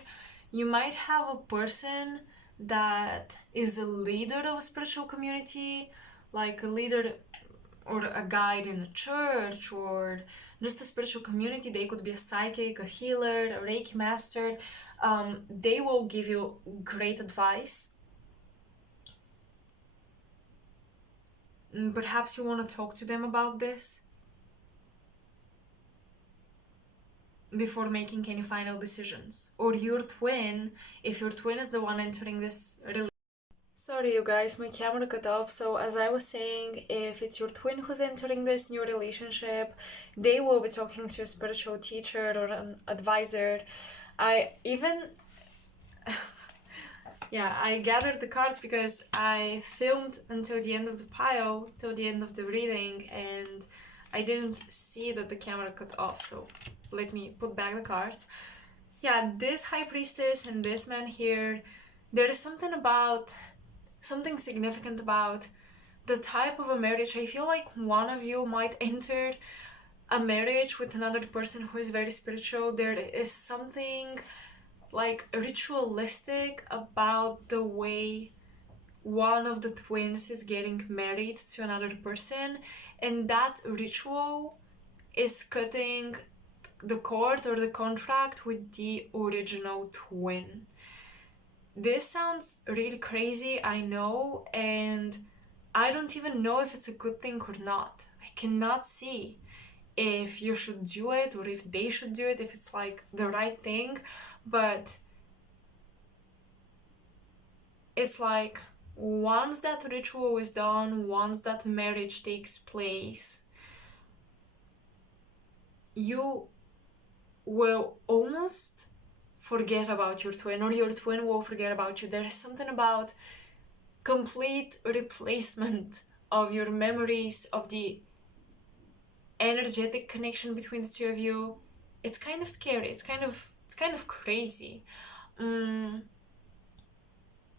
you might have a person that is a leader of a spiritual community, like a leader or a guide in a church or just a spiritual community. They could be a psychic, a healer, a Reiki master. They will give you great advice. Perhaps you want to talk to them about this before making any final decisions. Or your twin, if your twin is the one entering this relationship. Sorry you guys, my camera cut off. So as I was saying, if it's your twin who's entering this new relationship, they will be talking to a spiritual teacher or an advisor. I even yeah, I gathered the cards because I filmed until the end of the pile, till the end of the reading, and I didn't see that the camera cut off, so let me put back the cards. Yeah, this High Priestess and this man here, there is something significant about the type of a marriage. I feel like one of you might enter a marriage with another person who is very spiritual. There is something like ritualistic about the way one of the twins is getting married to another person, and that ritual is cutting the cord or the contract with the original twin. This sounds really crazy, I know, and I don't even know if it's a good thing or not. I cannot see if you should do it or if they should do it, if it's like the right thing, but it's like once that ritual is done, once that marriage takes place, you will almost forget about your twin, or your twin will forget about you. There is something about complete replacement of your memories, of the energetic connection between the two of you. It's kind of scary. It's kind of crazy.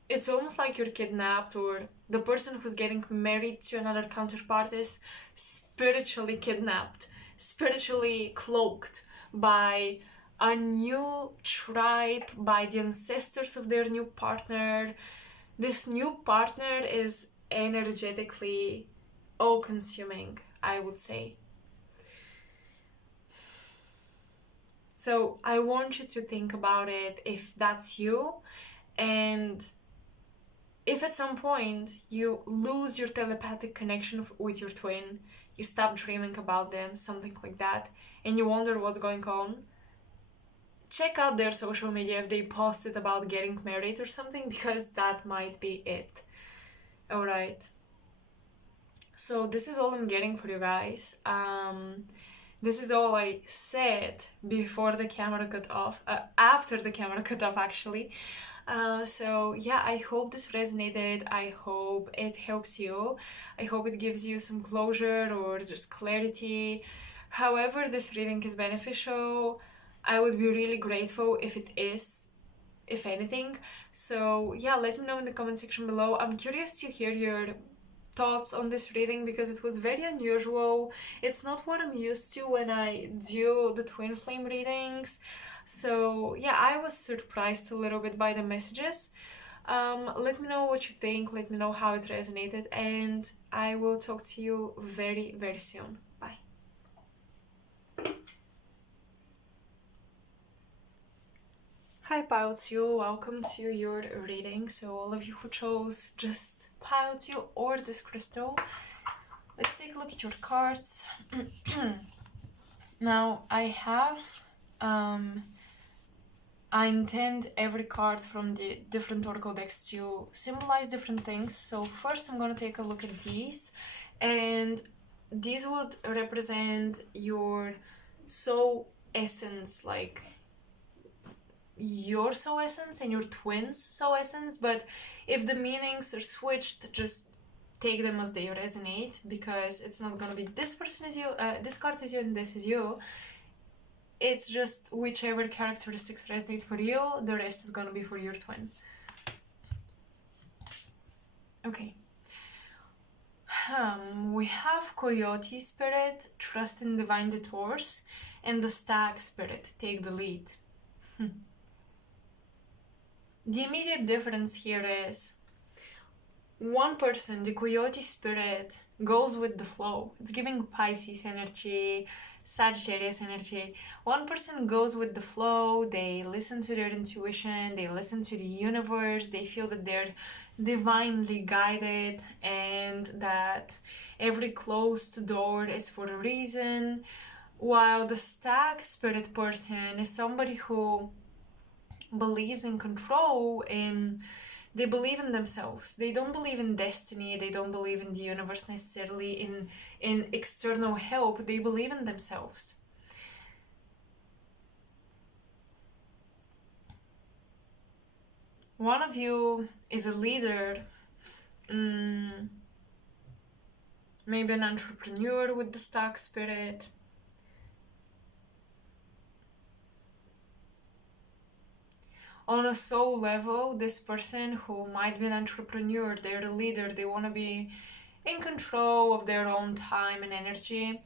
It's almost like you're kidnapped, or the person who's getting married to another counterpart is spiritually kidnapped, spiritually cloaked by a new tribe, by the ancestors of their new partner. This new partner is energetically all-consuming, I would say. So I want you to think about it if that's you, and if at some point you lose your telepathic connection with your twin, you stop dreaming about them, something like that, and you wonder what's going on, check out their social media if they posted about getting married or something, because that might be it. Alright. So this is all I'm getting for you guys. This is all I said before the camera cut off, after the camera cut off actually. So yeah, I hope this resonated. I hope it helps you. I hope it gives you some closure or just clarity. However this reading is beneficial, I would be really grateful if it is, if anything. So yeah, let me know in the comment section below. I'm curious to hear your thoughts on this reading because it was very unusual. It's not what I'm used to when I do the twin flame readings. So yeah, I was surprised a little bit by the messages. Let me know what you think, let me know how it resonated, and I will talk to you very, very soon. Bye. Hi Pilots, you, welcome to your reading. So all of you who chose just Pilots you or this crystal, let's take a look at your cards. Now I have I intend every card from the different oracle decks to symbolize different things. So first I'm gonna take a look at these, and these would represent your soul essence, like your soul essence and your twin's soul essence. But if the meanings are switched, just take them as they resonate, because it's not gonna be this person is you, this card is you, and this is you. It's just whichever characteristics resonate for you, the rest is gonna be for your twin. Okay. We have Coyote Spirit, Trust in Divine Detours, and the Stag Spirit, Take the Lead. The immediate difference here is one person, the Coyote Spirit, goes with the flow. It's giving Pisces energy, Sagittarius energy. One person goes with the flow, they listen to their intuition, they listen to the universe, they feel that they're divinely guided and that every closed door is for a reason. While the Stag Spirit person is somebody who believes in control, and they believe in themselves. They don't believe in destiny, they don't believe in the universe necessarily, in external help. They believe in themselves. One of you is a leader, maybe an entrepreneur with the Stag Spirit. On a soul level, this person who might be an entrepreneur, they're a leader, they want to be in control of their own time and energy.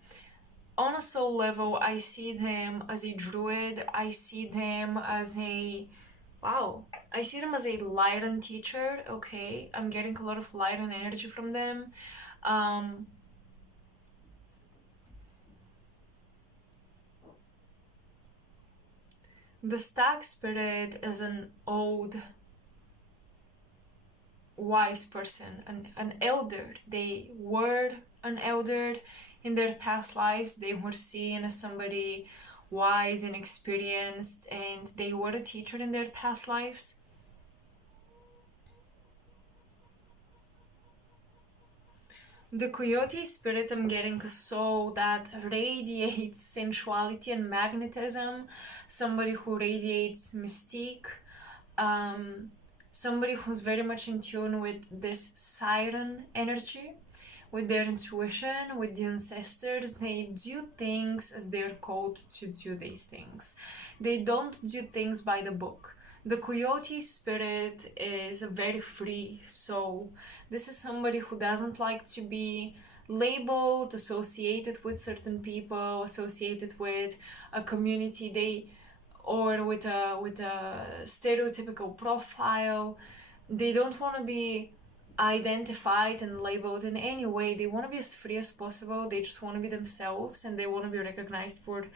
On a soul level, I see them as a druid. I see them as a I see them as a Lyran teacher. Okay, I'm getting a lot of Lyran energy from them. The Stag Spirit is an old, wise person, an elder. They were an elder in their past lives. They were seen as somebody wise and experienced, and they were a teacher in their past lives. The Coyote Spirit, I'm getting a soul that radiates sensuality and magnetism, somebody who radiates mystique, somebody who's very much in tune with this siren energy, with their intuition, with the ancestors. They do things as they're called to do these things. They don't do things by the book. The Coyote Spirit is a very free soul. This is somebody who doesn't like to be labeled, associated with certain people, associated with a community, or with a stereotypical profile. They don't want to be identified and labeled in any way. They want to be as free as possible. They just want to be themselves, and they want to be recognized for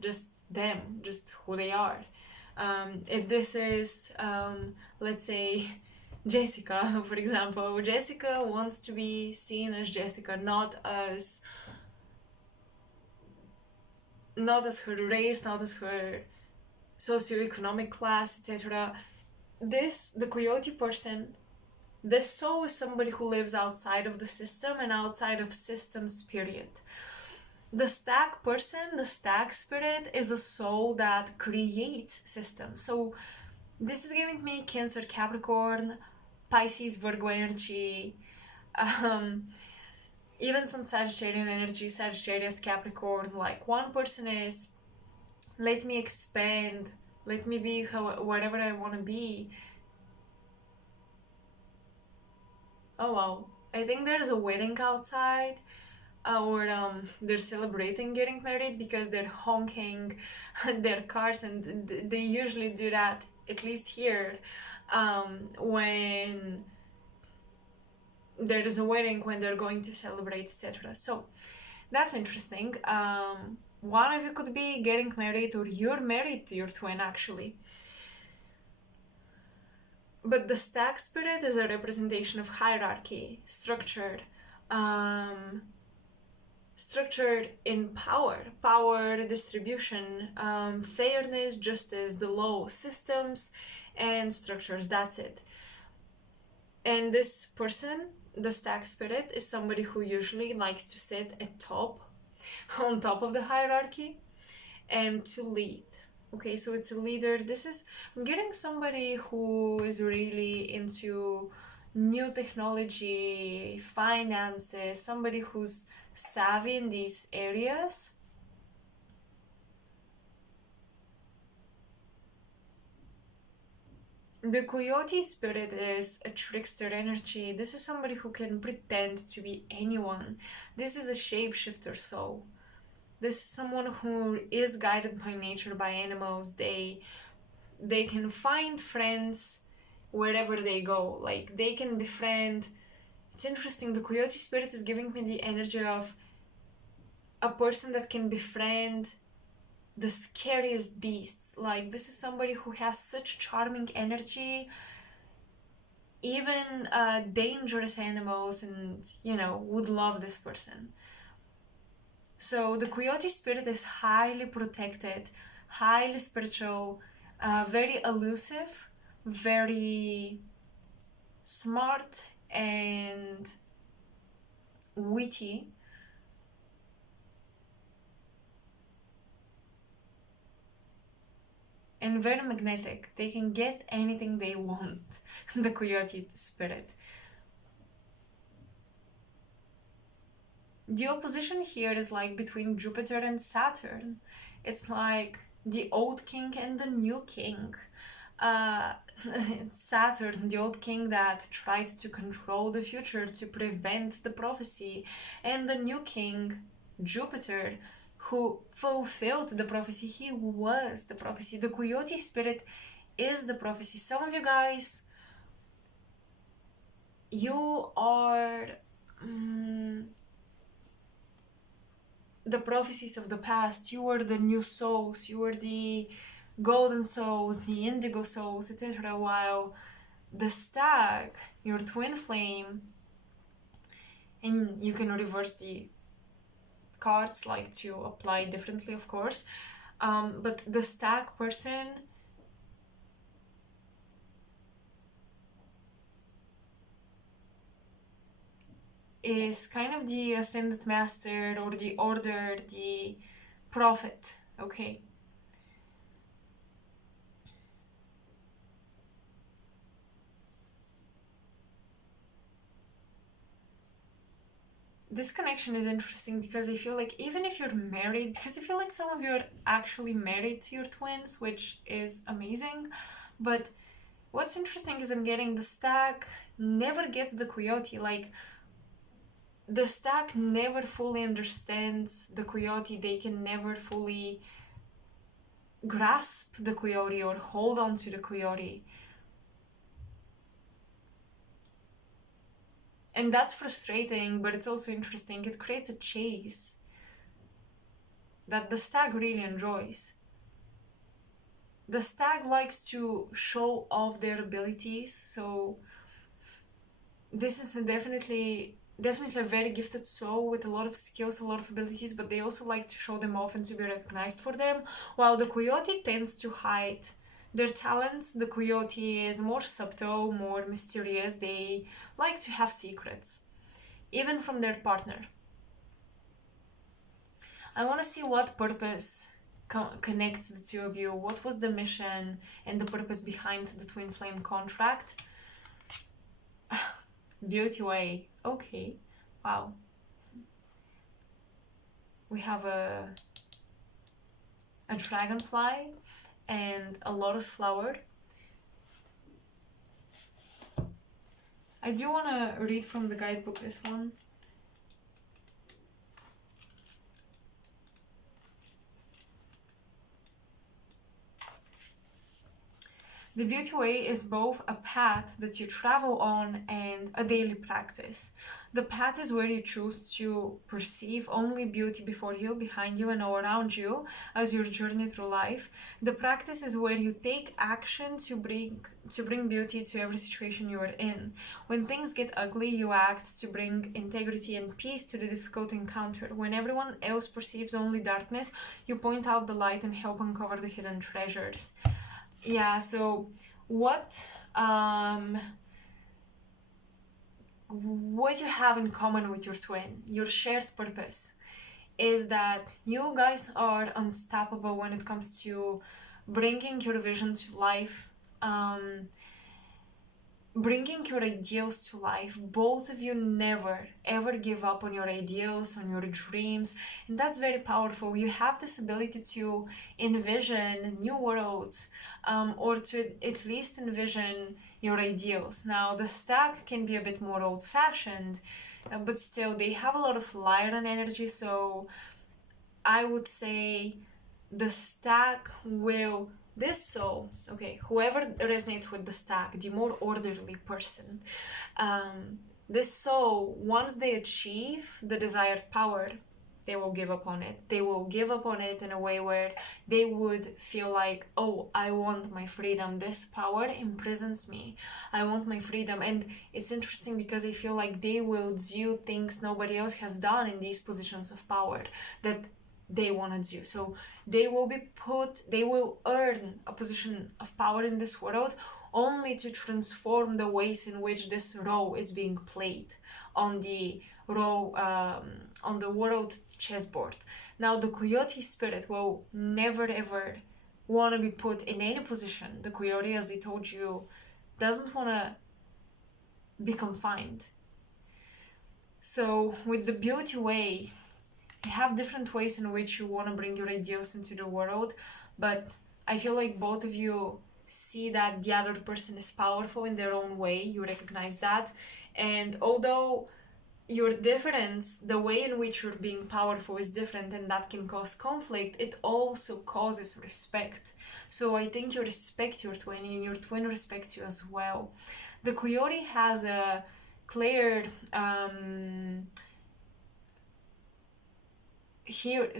just them, just who they are. If this is, let's say, Jessica, for example, Jessica wants to be seen as Jessica, not as her race, not as her socioeconomic class, etc. The Coyote person, this soul is somebody who lives outside of the system and outside of systems, period. The Stag person, the Stag Spirit, is a soul that creates systems. So this is giving me Cancer, Capricorn, Pisces, Virgo energy, even some Sagittarian energy, Sagittarius, Capricorn. Like, one person is, let me expand, let me be whatever I want to be. Oh wow, I think there's a wedding outside, or they're celebrating getting married, because they're honking their cars, and they usually do that, at least here, when there is a wedding, when they're going to celebrate, etc. So that's interesting. One of you could be getting married, or you're married to your twin, actually. But the stag spirit is a representation of hierarchy, um, structured in power distribution, fairness, justice, the law, systems, and structures. That's it. And this person, the stag spirit, is somebody who usually likes to sit at top, on top of the hierarchy, and to lead. Okay, so it's a leader. I'm getting somebody who is really into new technology, finances, somebody who's savvy in these areas. The coyote spirit is a trickster energy. This is somebody who can pretend to be anyone. This is a shapeshifter soul. This is someone who is guided by nature, by animals. They can find friends wherever they go. Like, they can befriend. It's interesting, the coyote spirit is giving me the energy of a person that can befriend the scariest beasts. Like, this is somebody who has such charming energy, even dangerous animals, and would love this person. So the coyote spirit is highly protected, highly spiritual, very elusive, very smart and witty. And very magnetic. They can get anything they want. The coyote spirit. The opposition here is like between Jupiter and Saturn. It's like the old king and the new king. Saturn, the old king that tried to control the future to prevent the prophecy, and the new king, Jupiter, who fulfilled the prophecy. He was the prophecy. The coyote spirit is the prophecy. Some of you guys, you are the prophecies of the past. You were the new souls. You were the golden souls, the indigo souls, etc. While the stag, your twin flame, and you can reverse the cards like to apply differently, of course, but the stag person is kind of the ascended master or the order, the prophet. Okay, this connection is interesting because I feel like even if you're married, because I feel like some of you are actually married to your twins, which is amazing, but what's interesting is I'm getting the stag never gets the coyote. Like, the stag never fully understands the coyote. They can never fully grasp the coyote or hold on to the coyote. And that's frustrating, but it's also interesting. It creates a chase that the stag really enjoys. The stag likes to show off their abilities, so this is definitely a very gifted soul with a lot of skills, a lot of abilities, but they also like to show them off and to be recognized for them, while the coyote tends to hide their talents. The coyote is more subtle, more mysterious. They like to have secrets, even from their partner. I want to see what purpose connects the two of you. What was the mission and the purpose behind the twin flame contract? Beauty way. Okay. Wow. We have a dragonfly and a lotus flower. I do want to read from the guidebook this one. The beauty way is both a path that you travel on and a daily practice. The path is where you choose to perceive only beauty before you, behind you, and all around you as your journey through life. The practice is where you take action to bring beauty to every situation you are in. When things get ugly, you act to bring integrity and peace to the difficult encounter. When everyone else perceives only darkness, you point out the light and help uncover the hidden treasures. Yeah, so what what you have in common with your twin, your shared purpose, is that you guys are unstoppable when it comes to bringing your vision to life, bringing your ideals to life. Both of you never ever give up on your ideals, on your dreams, and that's very powerful. You have this ability to envision new worlds, or to at least envision your ideals. Now the stack can be a bit more old-fashioned, but still they have a lot of light and energy, so I would say the stack will, this soul, okay, whoever resonates with the stack, the more orderly person, this soul, once they achieve the desired power, they will give up on it. They will give up on it in a way where they would feel like, oh, I want my freedom. This power imprisons me. I want my freedom. And it's interesting because I feel like they will do things nobody else has done in these positions of power that they want to do. So they will earn a position of power in this world only to transform the ways in which this role is being played on the on the world chessboard. Now the coyote spirit will never ever want to be put in any position. The coyote, as I told you, doesn't want to be confined. So with the beauty way, you have different ways in which you want to bring your ideals into the world, but I feel like both of you see that the other person is powerful in their own way. You recognize that, and although your difference, the way in which you're being powerful is different, and that can cause conflict, it also causes respect. So I think you respect your twin, and your twin respects you as well. The coyote has a clear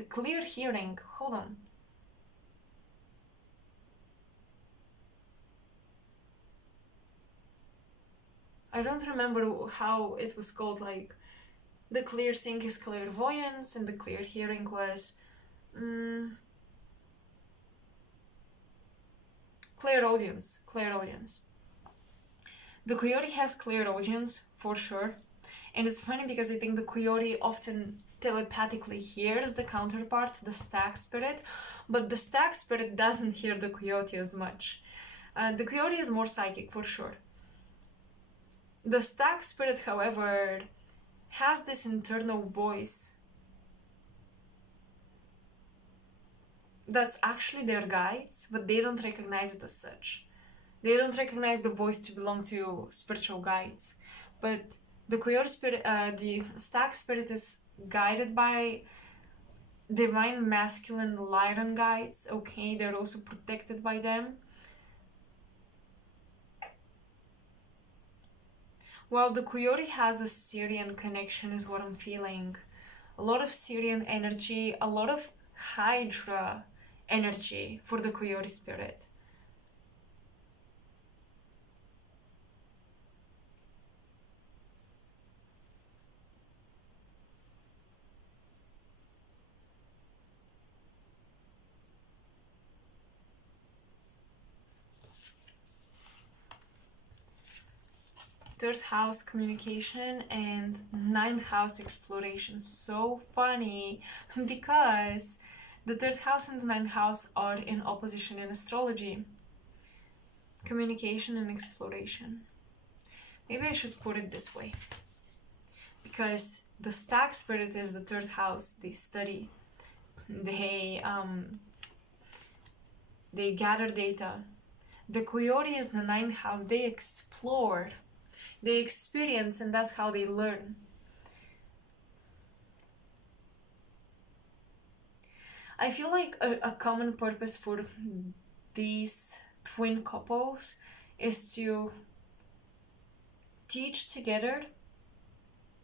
clear hearing. Hold on. I don't remember how it was called. Like, the clear seeing is clairvoyance, and the clear hearing was clairaudience. Clairaudience. The coyote has clairaudience for sure, and it's funny because I think the coyote often telepathically hears the counterpart, the stag spirit, but the stag spirit doesn't hear the coyote as much. The coyote is more psychic for sure. The stag spirit, however, has this internal voice that's actually their guides, but they don't recognize it as such. They don't recognize the voice to belong to spiritual guides. But the coyote spirit, the stag spirit is guided by divine masculine lion guides, okay? They're also protected by them. Well, the coyote has a Syrian connection is what I'm feeling. A lot of Syrian energy, a lot of Hydra energy for the coyote spirit. Third house communication and ninth house exploration. So funny because the third house and the ninth house are in opposition in astrology. Communication and exploration. Maybe I should put it this way, because the stag spirit is the third house. They study, they gather data. The coyote is the ninth house. They explore, they experience, and that's how they learn. I feel like a common purpose for these twin couples is to teach together.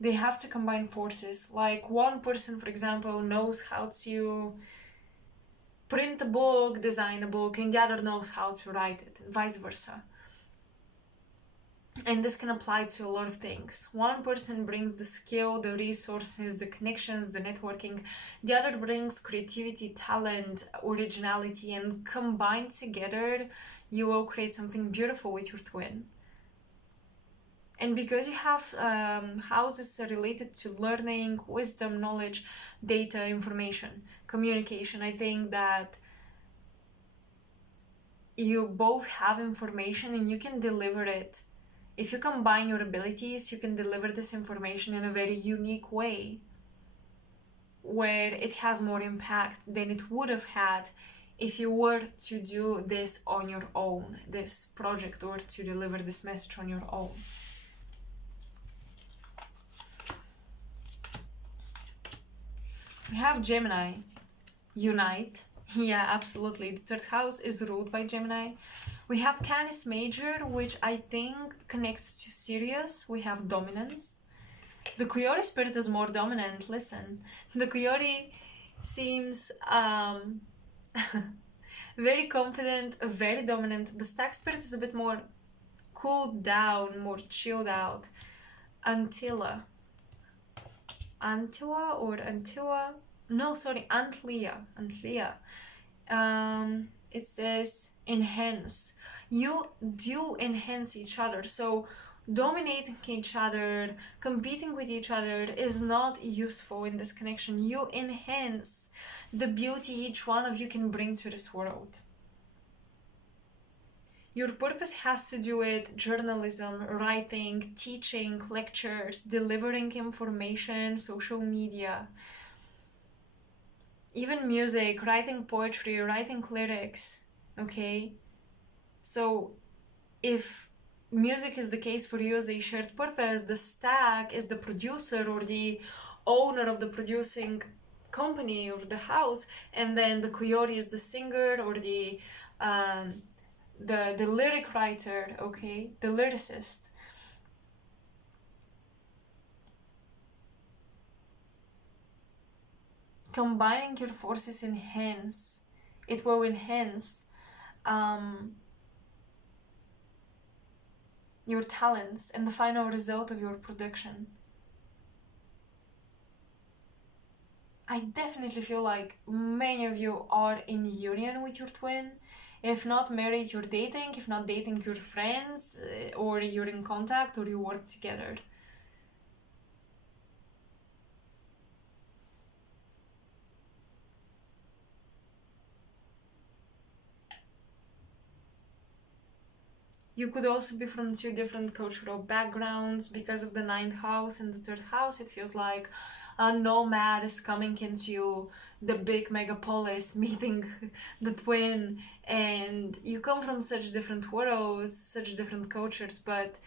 They have to combine forces. Like one person, for example, knows how to print a book, design a book, and the other knows how to write it, and vice versa. And this can apply to a lot of things. One person brings the skill, the resources, the connections, the networking. The other brings creativity, talent, originality, and combined together, you will create something beautiful with your twin. And because you have houses related to learning, wisdom, knowledge, data, information, communication, I think that you both have information and you can deliver it. If you combine your abilities, you can deliver this information in a very unique way where it has more impact than it would have had if you were to do this on your own, this project, or to deliver this message on your own. We have Gemini, unite. Yeah, absolutely. The third house is ruled by Gemini. We have Canis Major, which I think connects to Sirius. We have dominance. The Coyote spirit is more dominant. Listen, the Coyote seems very confident, very dominant. The Stag spirit is a bit more cooled down, more chilled out. Antilla. Antua or Antua? No, sorry, Antlia. Antlia. It says enhance. You do enhance each other. So dominating each other, competing with each other is not useful in this connection. You enhance the beauty each one of you can bring to this world. Your purpose has to do with journalism, writing, teaching, lectures, delivering information, social media, even music, writing poetry, writing lyrics, okay? So if music is the case for you as a shared purpose, the Stag is the producer or the owner of the producing company or the house, and then the Coyote is the singer or the lyric writer, okay, the lyricist. Combining your forces it will enhance your talents and the final result of your production. I definitely feel like many of you are in union with your twin. If not married, you're dating. If not dating, you're friends, or you're in contact, or you work together. You could also be from two different cultural backgrounds. Because of the 9th house and the 3rd house, it feels like a nomad is coming into the big megapolis, meeting the twin, and you come from such different worlds, such different cultures, but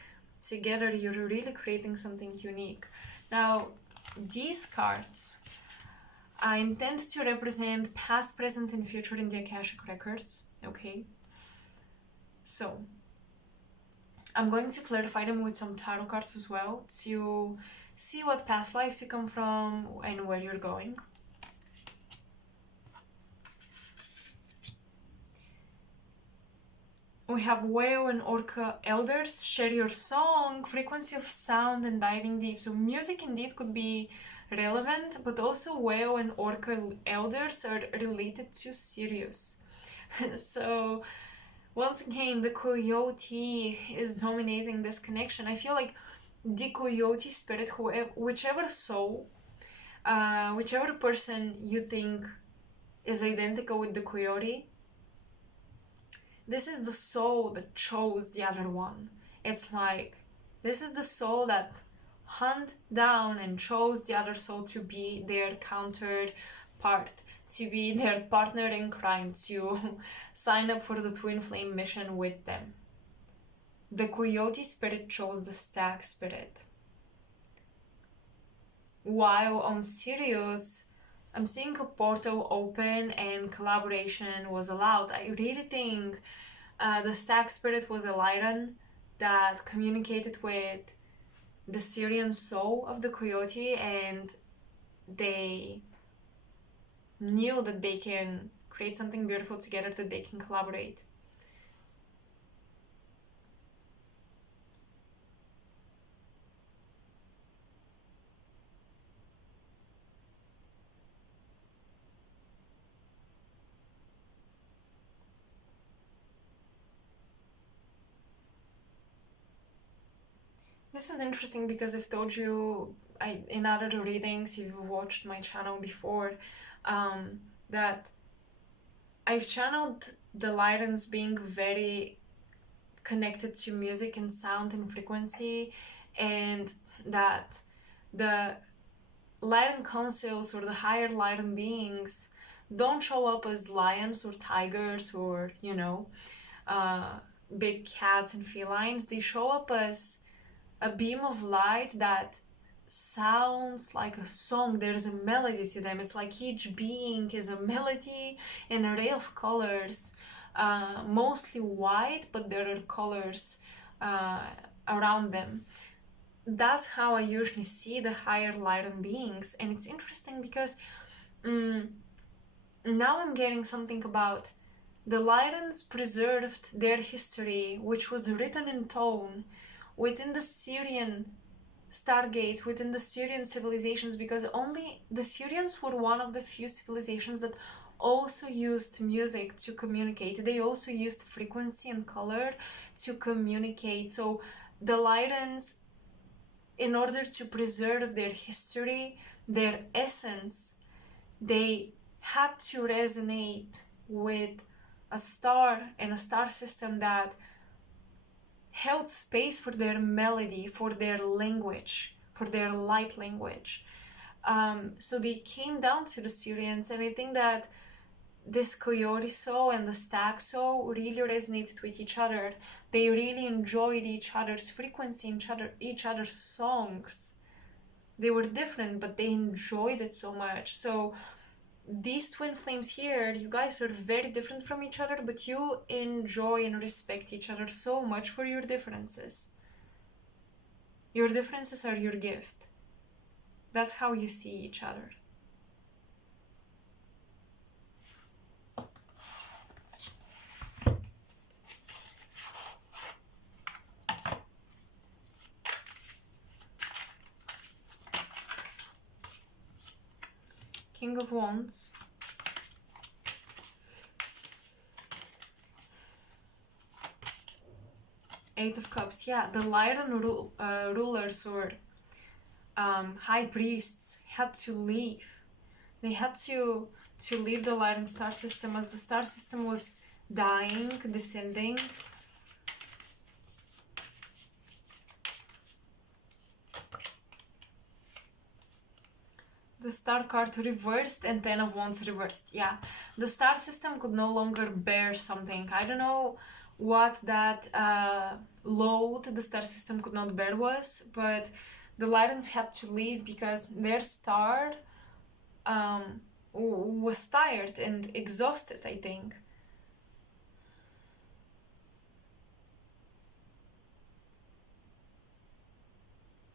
together you're really creating something unique. Now, these cards I intend to represent past, present, and future in the Akashic Records, okay? So, I'm going to clarify them with some tarot cards as well to see what past lives you come from and where you're going. We have Whale and Orca Elders. Share your song, frequency of sound, and diving deep. So music indeed could be relevant, but also Whale and Orca Elders are related to Sirius. So once again, the Coyote is dominating this connection. I feel like the Coyote spirit, whichever soul, whichever person you think is identical with the Coyote, this is the soul that chose the other one. It's like, this is the soul that hunt down and chose the other soul to be their counterpart, to be their partner in crime, to sign up for the twin flame mission with them. The Coyote spirit chose the Stag spirit. While on Sirius, I'm seeing a portal open and collaboration was allowed. I really think The stag spirit was a lion that communicated with the Syrian soul of the coyote, and they knew that they can create something beautiful together, that they can collaborate. This is interesting because I've told you in other readings, if you've watched my channel before, that I've channeled the Lydens being very connected to music and sound and frequency, and that the Lyden councils or the higher Lyden beings don't show up as lions or tigers or, big cats and felines. They show up as a beam of light that sounds like a song. There's a melody to them. It's like each being is a melody, an array of colors, mostly white, but there are colors around them. That's how I usually see the higher lighted beings. And it's interesting because now I'm getting something about the Lydens preserved their history, which was written in tone within the Syrian stargates, within the Syrian civilizations, because only the Syrians were one of the few civilizations that also used music to communicate. They also used frequency and color to communicate. So the Lydens, in order to preserve their history, their essence, they had to resonate with a star and a star system that held space for their melody, for their language, for their light language. So they came down to the Syrians, and I think that this coyote soul and the stag soul really resonated with each other. They really enjoyed each other's frequency, each other's songs. They were different, but they enjoyed it so much. So these twin flames here, you guys are very different from each other, but you enjoy and respect each other so much for your differences. Your differences are your gift. That's how you see each other. King of Wands. Eight of Cups. Yeah, the Lyran rulers or high priests had to leave. They had to leave the Lyran star system as the star system was dying, descending. The star card reversed and Ten of Wands reversed. Yeah, the star system could no longer bear something. I don't know what that load the star system could not bear was, but the Lydens had to leave because their star was tired and exhausted, I think.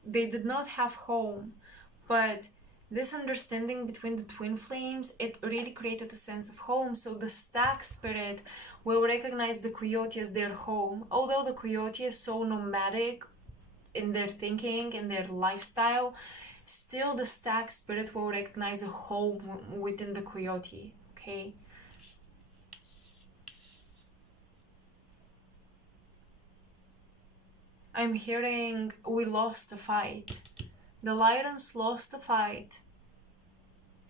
They did not have home, but this understanding between the twin flames, it really created a sense of home. So the stag spirit will recognize the coyote as their home. Although the coyote is so nomadic in their thinking, in their lifestyle, still the stag spirit will recognize a home within the coyote, okay? I'm hearing we lost a fight. The Lydens lost a fight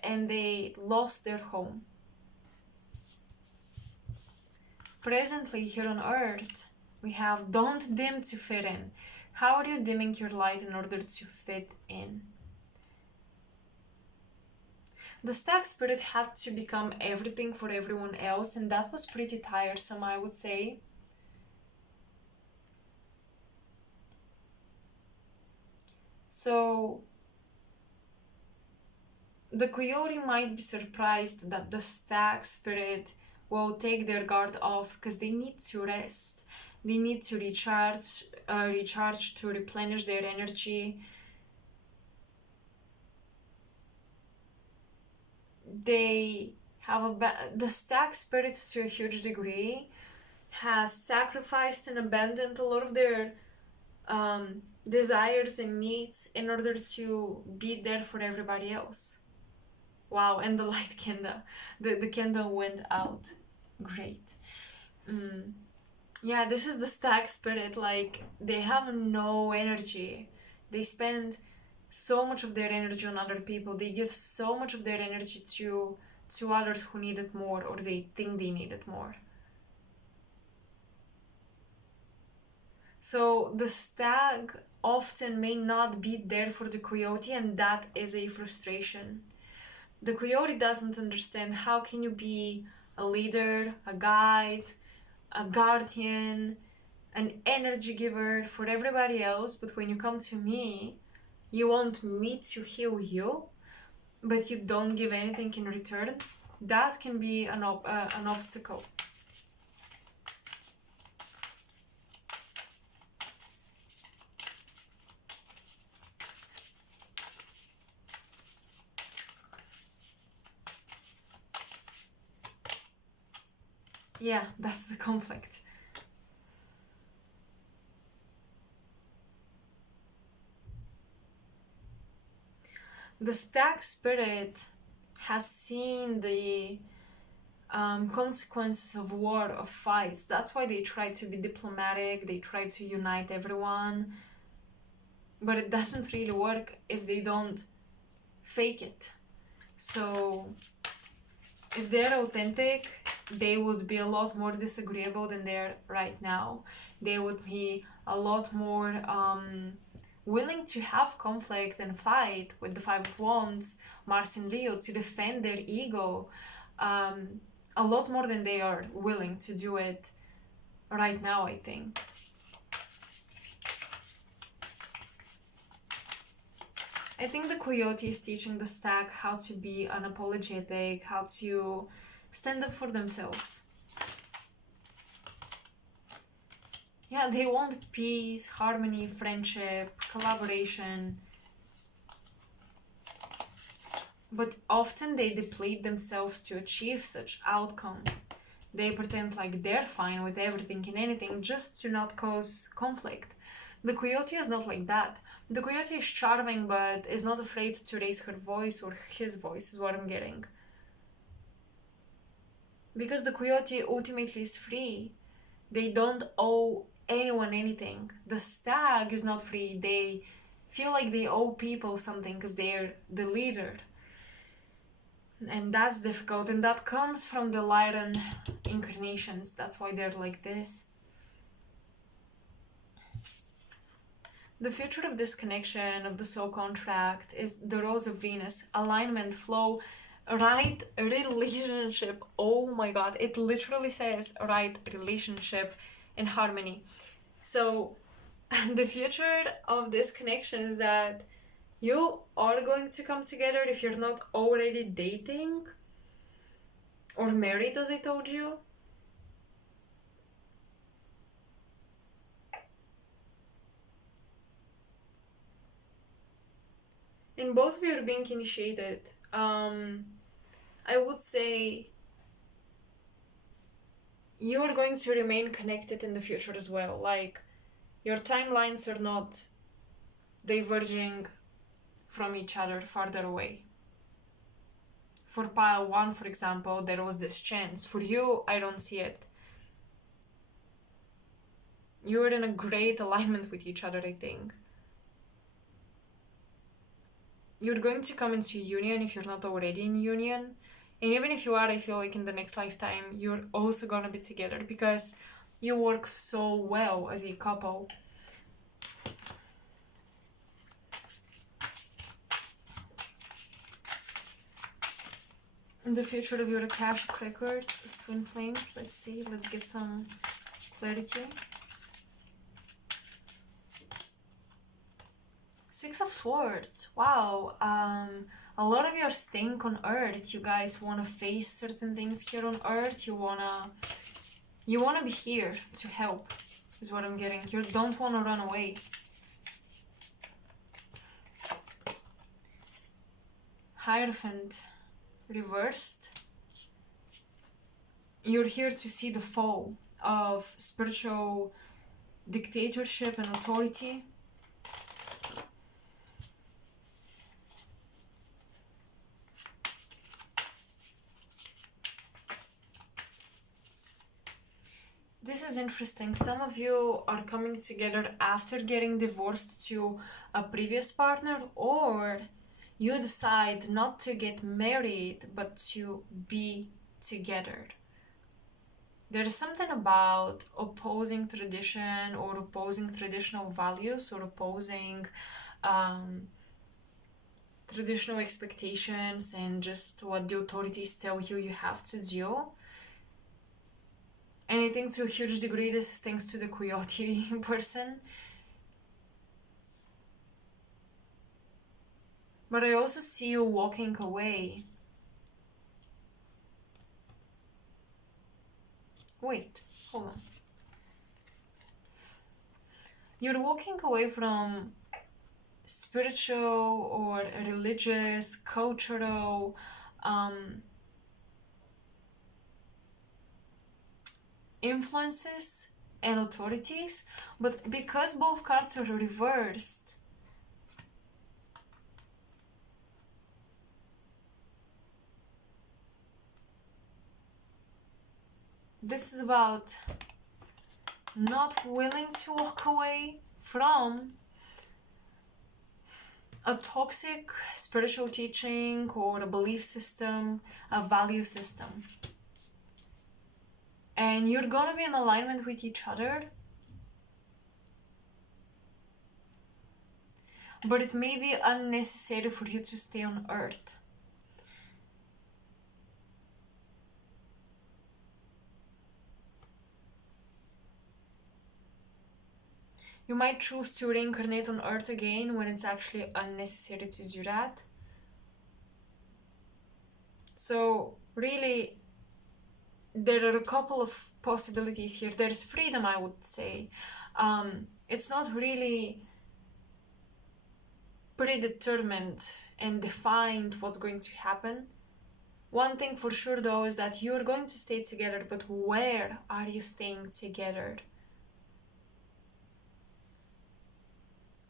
and they lost their home. Presently here on Earth, we have don't dim to fit in. How are you dimming your light in order to fit in? The stag spirit had to become everything for everyone else, and that was pretty tiresome, I would say. So the coyote might be surprised that the stag spirit will take their guard off because they need to rest. They need to recharge to replenish their energy. They have the Stag spirit, to a huge degree, has sacrificed and abandoned a lot of their desires and needs in order to be there for everybody else. Wow, and the light candle, the candle went out. Great. Yeah, this is the Stag spirit. Like, they have no energy. They spend so much of their energy on other people. They give so much of their energy to others who need it more, or they think they need it more. So the Stag often may not be there for the Coyote, and that is a frustration. The Coyote doesn't understand how can you be a leader, a guide, a guardian, an energy giver for everybody else, but when you come to me, you want me to heal you, but you don't give anything in return. That can be an obstacle. Yeah, that's the conflict. The Stag spirit has seen the consequences of war, of fights. That's why they try to be diplomatic, they try to unite everyone, but it doesn't really work if they don't fake it. So if they're authentic, they would be a lot more disagreeable than they're right now. They would be a lot more willing to have conflict and fight with the Five of Wands, Mars and Leo, to defend their ego, a lot more than they are willing to do it right now, I think. I think the Coyote is teaching the Stag how to be unapologetic, how to stand up for themselves. Yeah, they want peace, harmony, friendship, collaboration. But often they deplete themselves to achieve such outcome. They pretend like they're fine with everything and anything just to not cause conflict. The Coyote is not like that. The Coyote is charming, but is not afraid to raise her voice or his voice, is what I'm getting. Because the Coyote ultimately is free. They don't owe anyone anything. The Stag is not free. They feel like they owe people something because they're the leader. And that's difficult, and that comes from the Lyran incarnations. That's why they're like this. The future of this connection, of the soul contract, is the Rose of Venus, alignment, flow, right relationship. Oh my god, it literally says right relationship and harmony. So the future of this connection is that you are going to come together if you're not already dating or married, as I told you. And both of you are being initiated. I would say you are going to remain connected in the future as well. Like, your timelines are not diverging from each other farther away. For pile 1, for example, there was this chance. For you, I don't see it. You're in a great alignment with each other, I think. You're going to come into union if you're not already in union. And even if you are, I feel like in the next lifetime, you're also gonna be together because you work so well as a couple. In the future of your Akashic records is twin flames. Let's see, let's get some clarity. Six of Swords. Wow. A a lot of you are staying on Earth. You guys want to face certain things here on Earth. You wanna be here to help, is what I'm getting. You don't want to run away. Hierophant reversed. You're here to see the fall of spiritual dictatorship and authority. This is interesting. Some of you are coming together after getting divorced to a previous partner, or you decide not to get married but to be together. There is something about opposing tradition or opposing traditional values or opposing traditional expectations and just what the authorities tell you you have to do. And I think to a huge degree this is thanks to the coyote person. But I also see you walking away. Wait, hold on. You're walking away from spiritual or religious, cultural, influences and authorities, but because both cards are reversed, this is about not willing to walk away from a toxic spiritual teaching or a belief system, a value system. And you're gonna be in alignment with each other, but it may be unnecessary for you to stay on Earth. You might choose to reincarnate on Earth again when it's actually unnecessary to do that. So really, there are a couple of possibilities here. There's freedom, I would say. It's not really predetermined and defined what's going to happen. One thing for sure though is that you're going to stay together, but where are you staying together?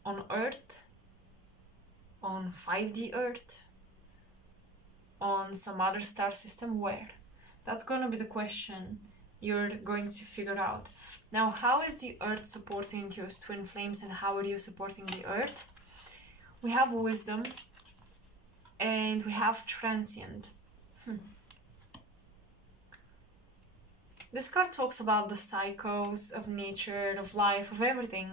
On Earth? On 5D Earth? On some other star system? Where? That's gonna be the question you're going to figure out. Now, how is the Earth supporting you as twin flames, and how are you supporting the Earth? We have wisdom and we have transient. This card talks about the cycles of nature, of life, of everything.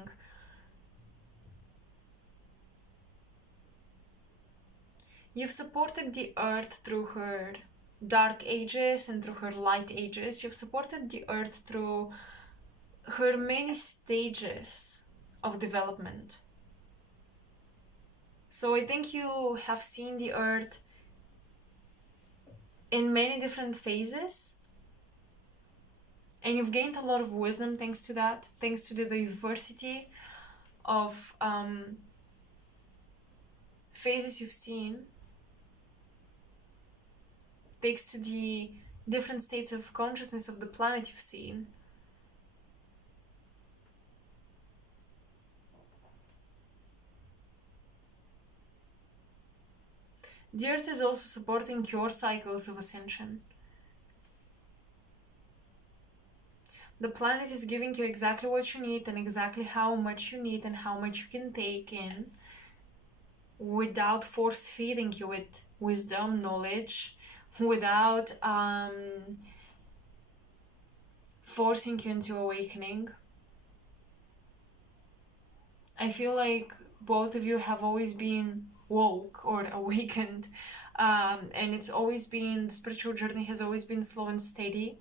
You've supported the Earth through her dark ages and through her light ages. You've supported the Earth through her many stages of development. So I think you have seen the Earth in many different phases, and you've gained a lot of wisdom thanks to that, thanks to the diversity of phases you've seen, thanks to the different states of consciousness of the planet you've seen. The Earth is also supporting your cycles of ascension. The planet is giving you exactly what you need and exactly how much you need and how much you can take in without force feeding you with wisdom, knowledge, without forcing you into awakening. I feel like both of you have always been woke or awakened, and it's always been, the spiritual journey has always been slow and steady.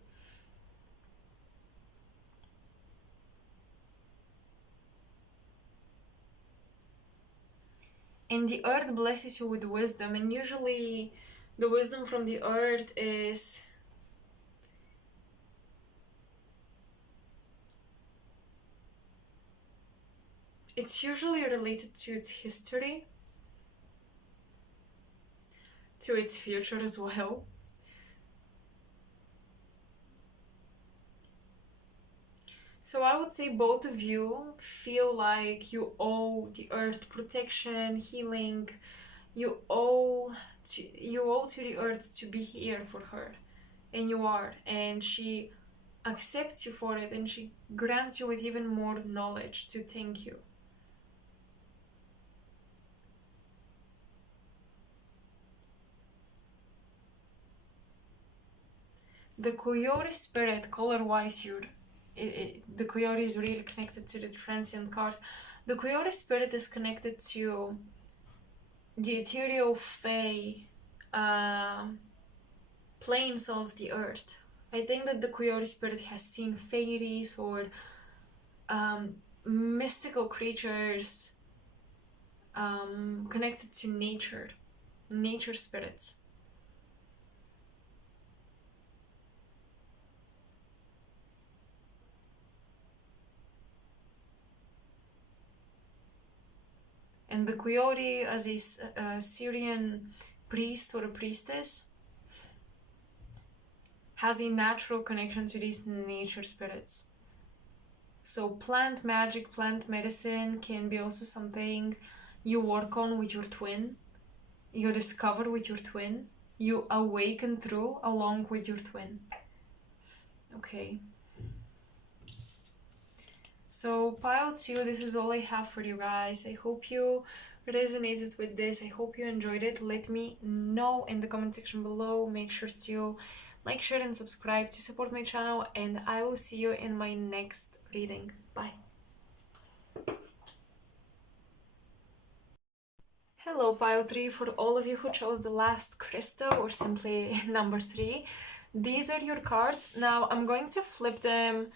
And the earth blesses you with wisdom, and usually the wisdom from the earth is it's usually related to its history, to its future as well. So I would say both of you feel like you owe the earth protection, healing. You owe to the earth to be here for her, and you are, and she accepts you for it, and she grants you with even more knowledge to thank you. The coyote spirit, color-wise, the coyote is really connected to the transient card. The coyote spirit is connected to the ethereal fae planes of the earth. I think that the coyote spirit has seen fairies or mystical creatures connected to nature spirits. And the coyote, as a Syrian priest or a priestess, has a natural connection to these nature spirits. So plant magic, plant medicine can be also something you work on with your twin, you discover with your twin, you awaken through along with your twin. Okay. So pile 2, this is all I have for you guys. I hope you resonated with this. I hope you enjoyed it. Let me know in the comment section below. Make sure to like, share, and subscribe to support my channel, and I will see you in my next reading. Bye. Hello, pile 3, for all of you who chose the last crystal or simply number 3. These are your cards. Now I'm going to flip them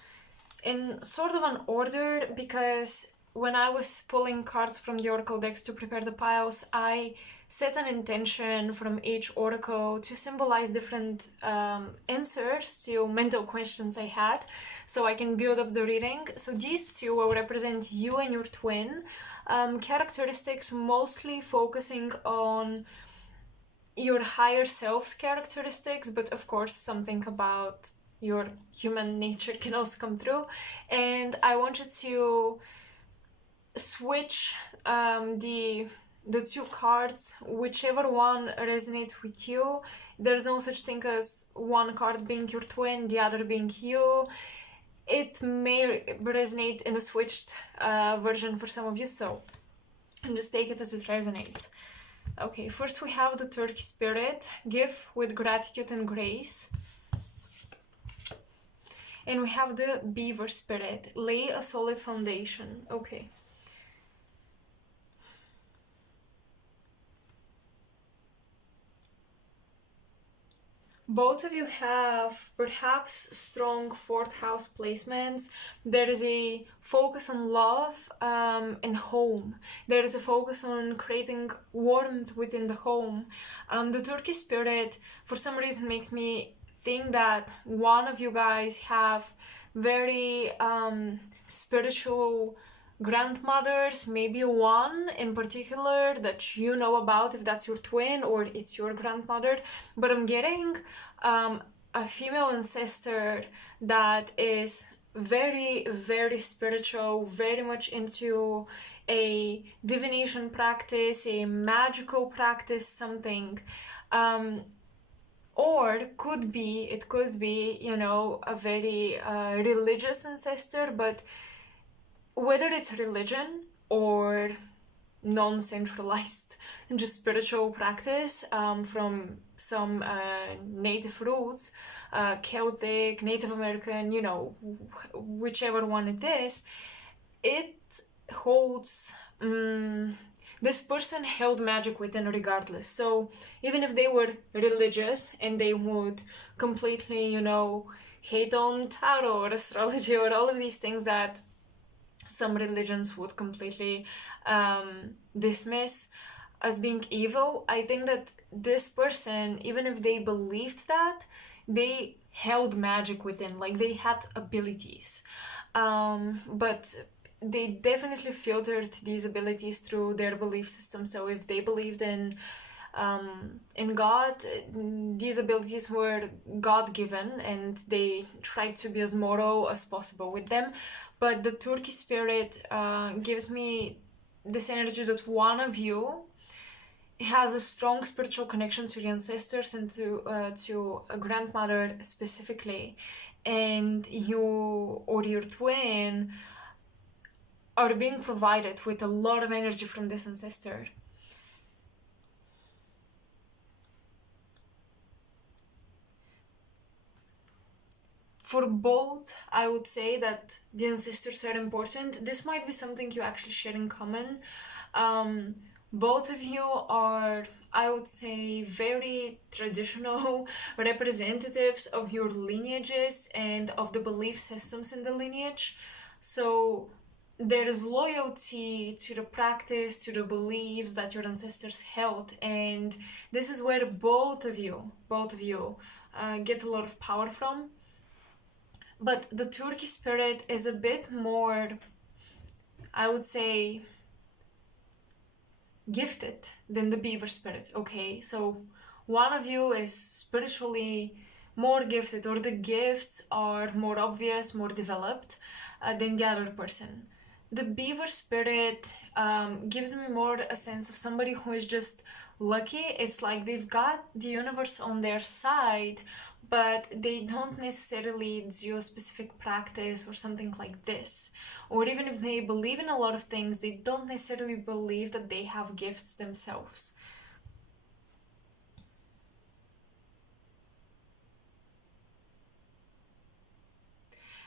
in sort of an order, because when I was pulling cards from the oracle decks to prepare the piles, I set an intention from each oracle to symbolize different answers to mental questions I had, so I can build up the reading. So these two will represent you and your twin, characteristics mostly focusing on your higher self's characteristics, but of course something about your human nature can also come through. And I want you to switch the two cards, whichever one resonates with you. There's no such thing as one card being your twin, the other being you. It may resonate in a switched version for some of you, so just take it as it resonates. Okay, first we have the turkey spirit, give with gratitude and grace. And we have the beaver spirit, lay a solid foundation. Okay. Both of you have perhaps strong fourth house placements. There is a focus on love and home. There is a focus on creating warmth within the home. The turkey spirit, for some reason, makes me think that one of you guys have very spiritual grandmothers, maybe one in particular that you know about, if that's your twin or it's your grandmother. But I'm getting a female ancestor that is very, very spiritual, very much into a divination practice, a magical practice, something. Or it could be, a very religious ancestor, but whether it's religion or non-centralized, just spiritual practice from some native roots, Celtic, Native American, whichever one it is, it holds... this person held magic within regardless. So even if they were religious and they would completely, hate on tarot or astrology or all of these things that some religions would completely dismiss, as being evil. I think that this person, even if they believed that, they held magic within, like they had abilities. But they definitely filtered these abilities through their belief system. So if they believed in God, these abilities were God given, and they tried to be as moral as possible with them. But the Turkey spirit gives me this energy that one of you has a strong spiritual connection to the ancestors and to a grandmother specifically, and you or your twin are being provided with a lot of energy from this ancestor. For both, I would say that the ancestors are important. This might be something you actually share in common. Both of you are, I would say, very traditional representatives of your lineages and of the belief systems in the lineage. So there is loyalty to the practice, to the beliefs that your ancestors held, and this is where both of you get a lot of power from. But the Turkey spirit is a bit more, I would say, gifted than the beaver spirit, okay? So one of you is spiritually more gifted, or the gifts are more obvious, more developed than the other person. The beaver spirit gives me more a sense of somebody who is just lucky. It's like they've got the universe on their side, but they don't necessarily do a specific practice or something like this. Or even if they believe in a lot of things, they don't necessarily believe that they have gifts themselves.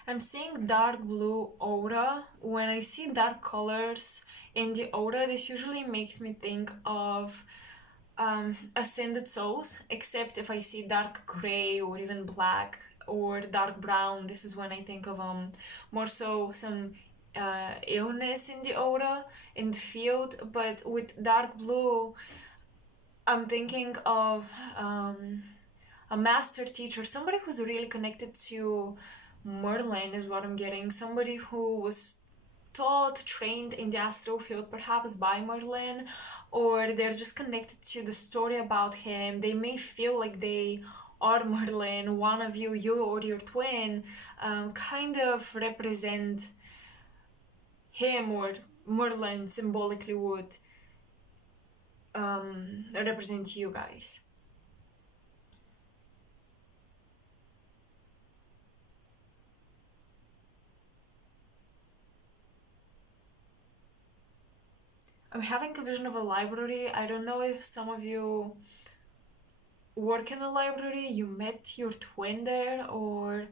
I'm seeing dark blue aura. When I see dark colors in the aura, this usually makes me think of ascended souls, except if I see dark gray or even black or dark brown. This is when I think of more so some illness in the aura, in the field. But with dark blue, I'm thinking of a master teacher, somebody who's really connected to Merlin, is what I'm getting. Somebody who was taught, trained in the astral field, perhaps by Merlin, or they're just connected to the story about him. They may feel like they are Merlin. One of you, you or your twin, kind of represent him, or Merlin symbolically would represent you guys. I'm having a vision of a library. I don't know if some of you work in a library, you met your twin there, or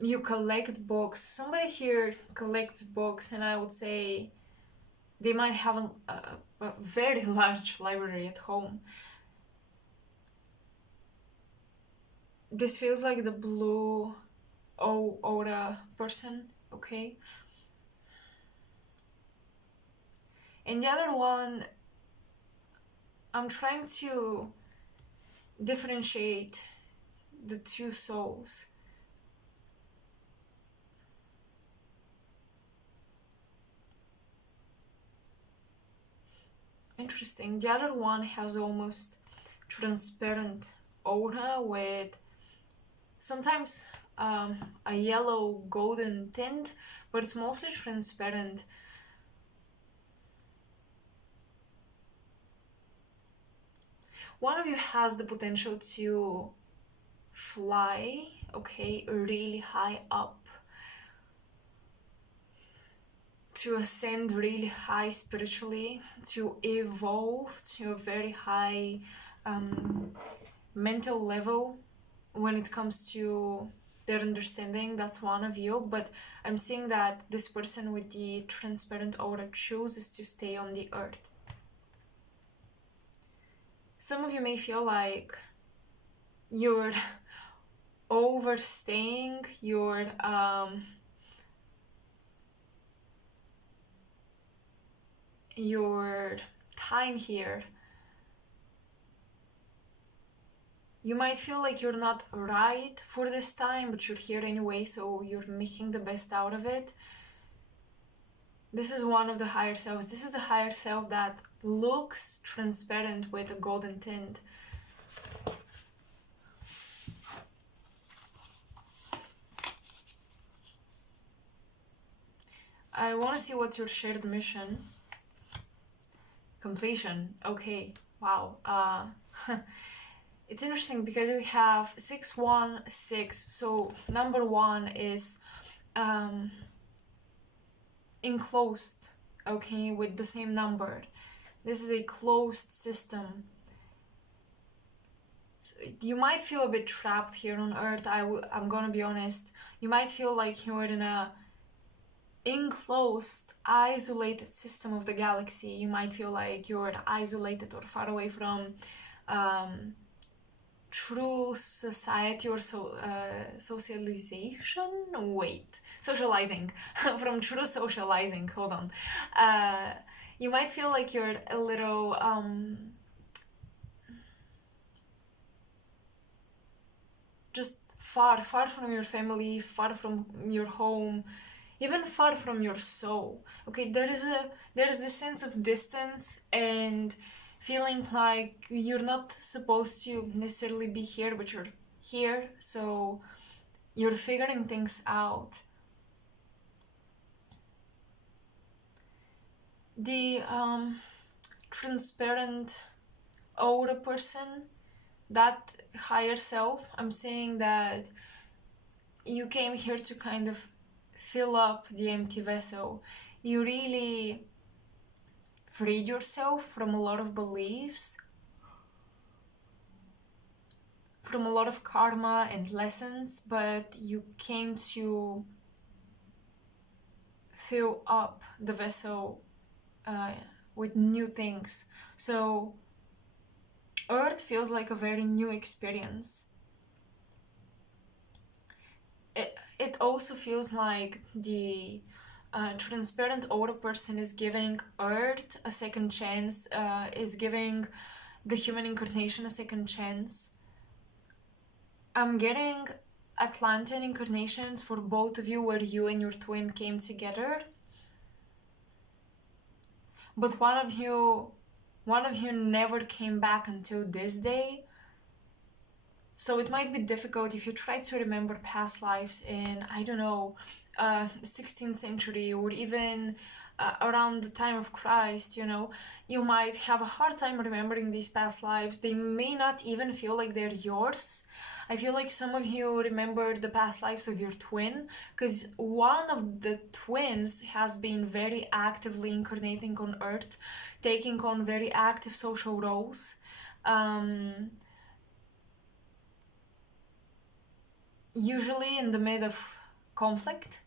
you collect books. Somebody here collects books, and I would say they might have a very large library at home. This feels like the blue aura person, okay? And the other one, I'm trying to differentiate the two souls. Interesting. The other one has almost transparent aura with sometimes a yellow golden tint, but it's mostly transparent. One of you has the potential to fly, okay, really high up, to ascend really high spiritually, to evolve to a very high mental level when it comes to their understanding. That's one of you, but I'm seeing that this person with the transparent aura chooses to stay on the earth. Some of you may feel like you're overstaying, you're time here. You might feel like you're not right for this time, but you're here anyway, so you're making the best out of it. This is one of the higher selves. This is the higher self that looks transparent with a golden tint. I want to see what's your shared mission. Completion. Okay. Wow. It's interesting because we have 616. So number 1 is enclosed, okay, with the same number. This is a closed system. You might feel a bit trapped here on Earth. I'm gonna be honest. You might feel like you're in a enclosed, isolated system of the galaxy. You might feel like you're isolated or far away from true society or socialization. Socializing. From true socializing. Hold on. You might feel like you're a little just far from your family, far from your home, even far from your soul. Okay, there is this sense of distance and feeling like you're not supposed to necessarily be here, but you're here, so you're figuring things out. The transparent aura person, that higher self, I'm saying that you came here to kind of fill up the empty vessel. You really freed yourself from a lot of beliefs, from a lot of karma and lessons, but you came to fill up the vessel with new things. So Earth feels like a very new experience. It also feels like the transparent aura person is giving Earth a second chance, is giving the human incarnation a second chance. I'm getting Atlantean incarnations for both of you, where you and your twin came together. But one of you never came back until this day. So it might be difficult if you try to remember past lives in, I don't know, 16th century or even around the time of Christ, you know. You might have a hard time remembering these past lives. They may not even feel like they're yours. I feel like some of you remember the past lives of your twin, because one of the twins has been very actively incarnating on Earth, taking on very active social roles. Usually in the midst of conflict,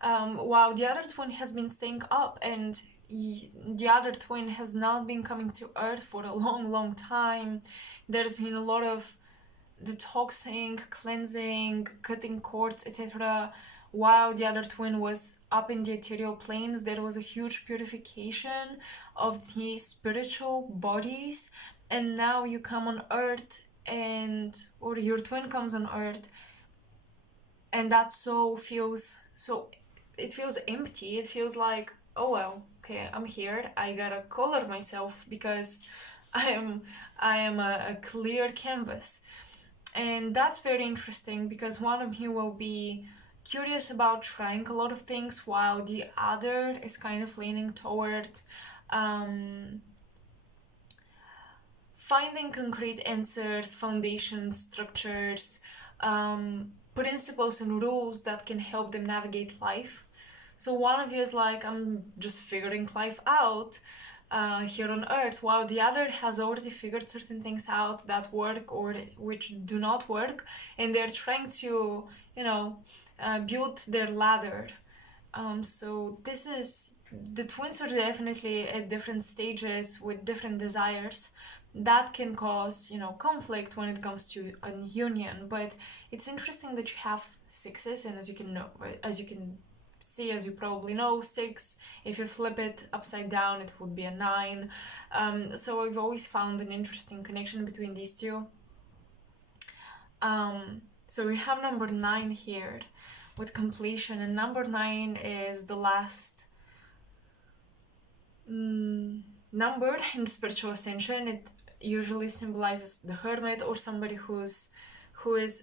while the other twin has been staying up, and the other twin has not been coming to Earth for a long time. There's been a lot of detoxing, cleansing, cutting cords, etc. While the other twin was up in the ethereal planes, there was a huge purification of the spiritual bodies, and now you come on Earth, or your twin comes on Earth, and that soul feels empty. It feels like, oh well, okay, I'm here, I gotta color myself because I am a clear canvas. And that's very interesting, because one of you will be curious about trying a lot of things, while the other is kind of leaning toward finding concrete answers, foundations, structures, principles and rules that can help them navigate life. So one of you is like, I'm just figuring life out here on Earth, while the other has already figured certain things out that work or which do not work, and they're trying to, build their ladder. So the twins are definitely at different stages with different desires. That can cause, conflict when it comes to a union. But it's interesting that you have sixes, and as you can see, as you probably know, 6. If you flip it upside down, it would be a 9. So I've always found an interesting connection between these two. So we have number 9 here with completion, and number 9 is the last number in spiritual ascension. It usually symbolizes the hermit, or somebody who is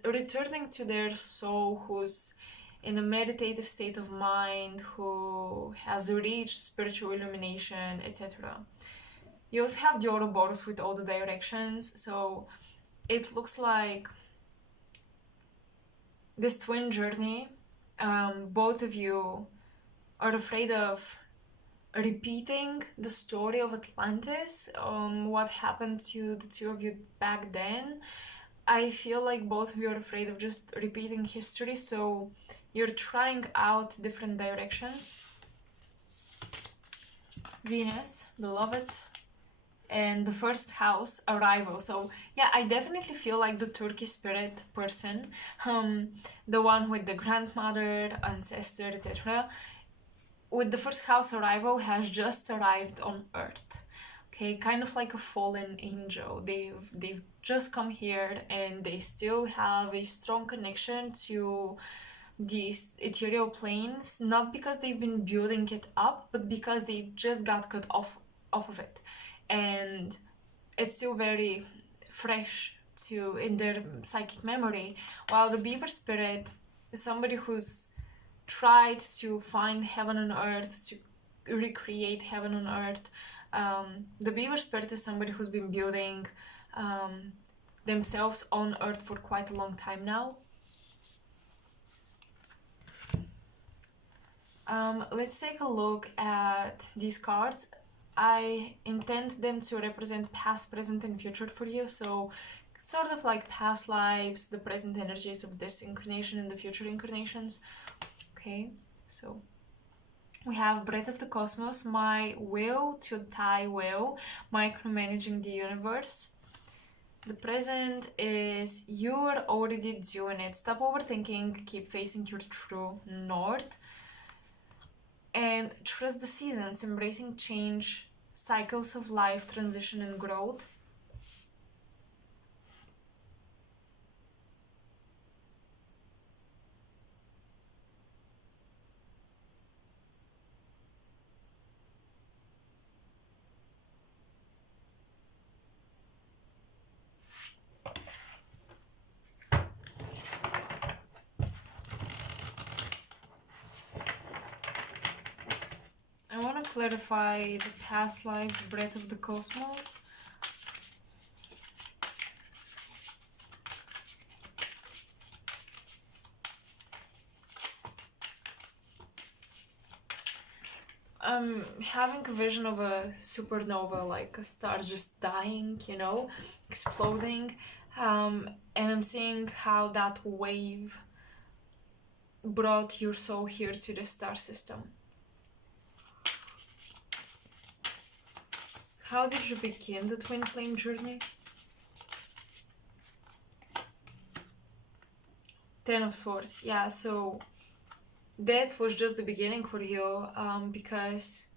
returning to their soul, who's in a meditative state of mind, who has reached spiritual illumination, etc. You also have the Ouroboros with all the directions, so it looks like this twin journey. Both of you are afraid of repeating the story of Atlantis, what happened to the two of you back then. I feel like both of you are afraid of just repeating history, so you're trying out different directions. Venus, beloved, and the first house, arrival. So yeah, I definitely feel like the Turkey spirit person, the one with the grandmother, ancestor, etc. With the first house, arrival has just arrived on Earth. Okay, kind of like a fallen angel. They've just come here, and they still have a strong connection to these ethereal planes, not because they've been building it up, but because they just got cut off of it, and it's still very fresh in their psychic memory. While the beaver spirit is somebody who's tried to find heaven on earth, to recreate heaven on earth. The beaver spirit is somebody who's been building themselves on earth for quite a long time now. Let's take a look at these cards. I intend them to represent past, present, and future for you. So sort of like past lives, the present energies of this incarnation, and the future incarnations. Okay, so we have Breath of the Cosmos, my will to tie will, micromanaging the universe. The present is you're already doing it. Stop overthinking, keep facing your true north. And trust the seasons, embracing change, cycles of life, transition, and growth. I want to clarify the past lives, Breath of the Cosmos. I'm having a vision of a supernova, like a star just dying, you know, exploding. And I'm seeing how that wave brought your soul here to the star system. How did you begin the twin flame journey? 10 of Swords, yeah, so that was just the beginning for you, because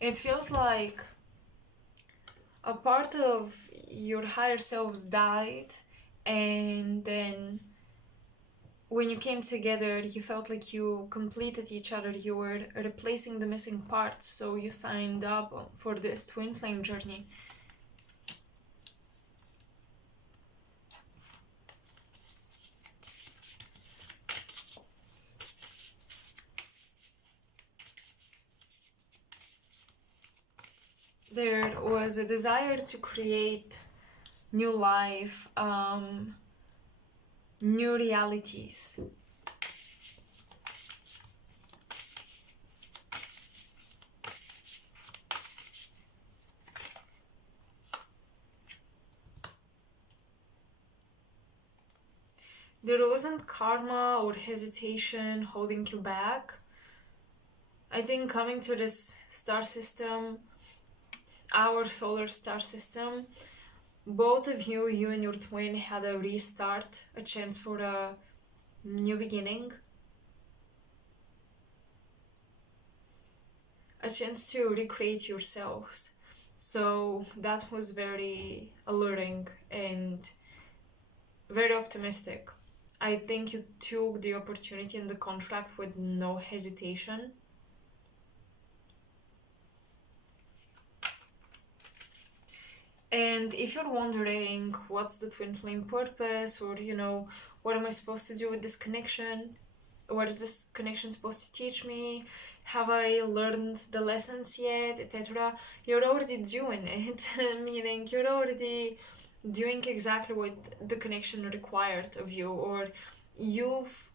it feels like a part of your higher selves died, and then when you came together, you felt like you completed each other, you were replacing the missing parts, so you signed up for this twin flame journey. There was a desire to create new life, new realities. There wasn't karma or hesitation holding you back. I think coming to this star system, our solar star system, both of you, you and your twin, had a restart, a chance for a new beginning, a chance to recreate yourselves. So that was very alluring and very optimistic. I think you took the opportunity and the contract with no hesitation. And if you're wondering what's the twin flame purpose, or what am I supposed to do with this connection? What is this connection supposed to teach me? Have I learned the lessons yet, etc.? You're already doing it, meaning you're already doing exactly what the connection required of you, or you've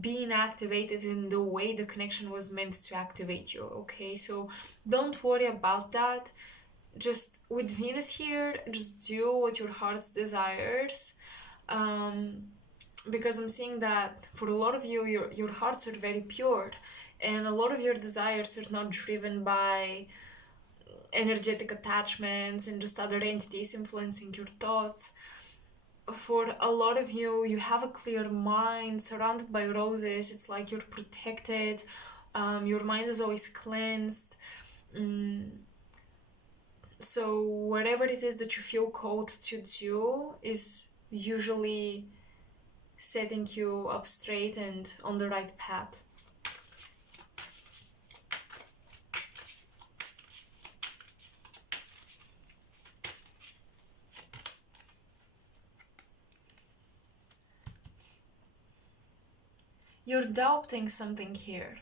been activated in the way the connection was meant to activate you, okay? So don't worry about that. Just with Venus here, just do what your heart desires. Because I'm seeing that for a lot of you, your hearts are very pure, and a lot of your desires are not driven by energetic attachments and just other entities influencing your thoughts. For a lot of you, you have a clear mind surrounded by roses. It's like you're protected. Your mind is always cleansed. So whatever it is that you feel called to do is usually setting you up straight and on the right path. You're doubting something here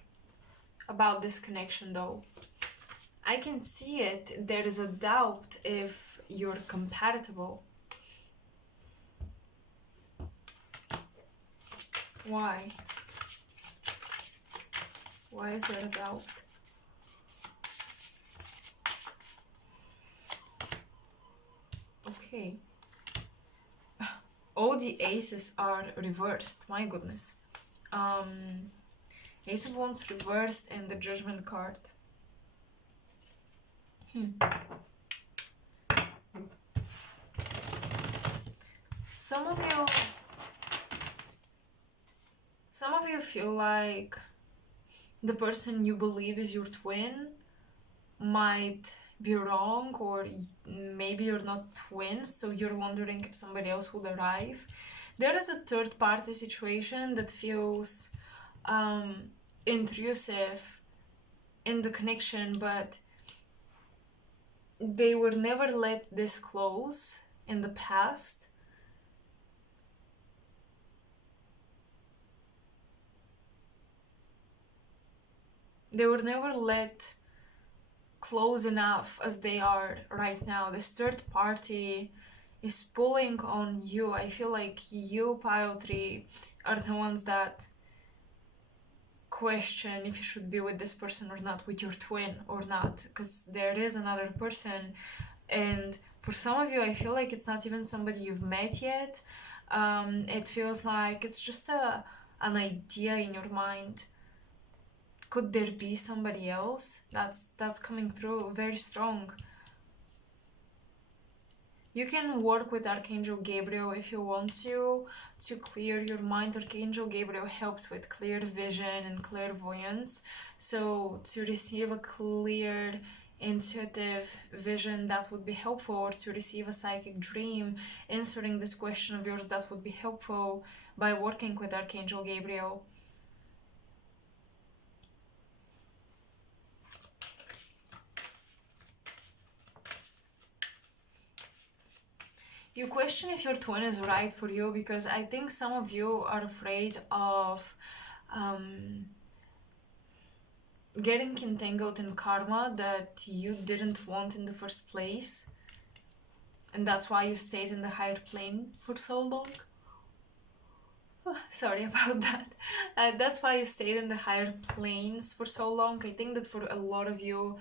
about this connection though. I can see it. There is a doubt if you're compatible. Why? Why is there a doubt? Okay. All the aces are reversed. My goodness. Ace of Wands reversed and the Judgment card. Some of you feel like the person you believe is your twin might be wrong, or maybe you're not twins, so you're wondering if somebody else would arrive. There is a third party situation that feels intrusive in the connection, but they were never let this close in the past. They were never let close enough as they are right now. This third party is pulling on you. I feel like you, Pile 3, are the ones that question if you should be with this person or not, with your twin or not, because there is another person. And for some of you, I feel like it's not even somebody you've met yet. It feels like it's just an idea in your mind. Could there be somebody else? That's coming through very strong. You can work with Archangel Gabriel if you want to clear your mind. Archangel Gabriel helps with clear vision and clairvoyance. So to receive a clear, intuitive vision, that would be helpful, or to receive a psychic dream answering this question of yours, that would be helpful by working with Archangel Gabriel. You question if your twin is right for you, because I think some of you are afraid of getting entangled in karma that you didn't want in the first place. And that's why you stayed in the higher plane for so long. Sorry about that. That's why you stayed in the higher planes for so long. I think that for a lot of you,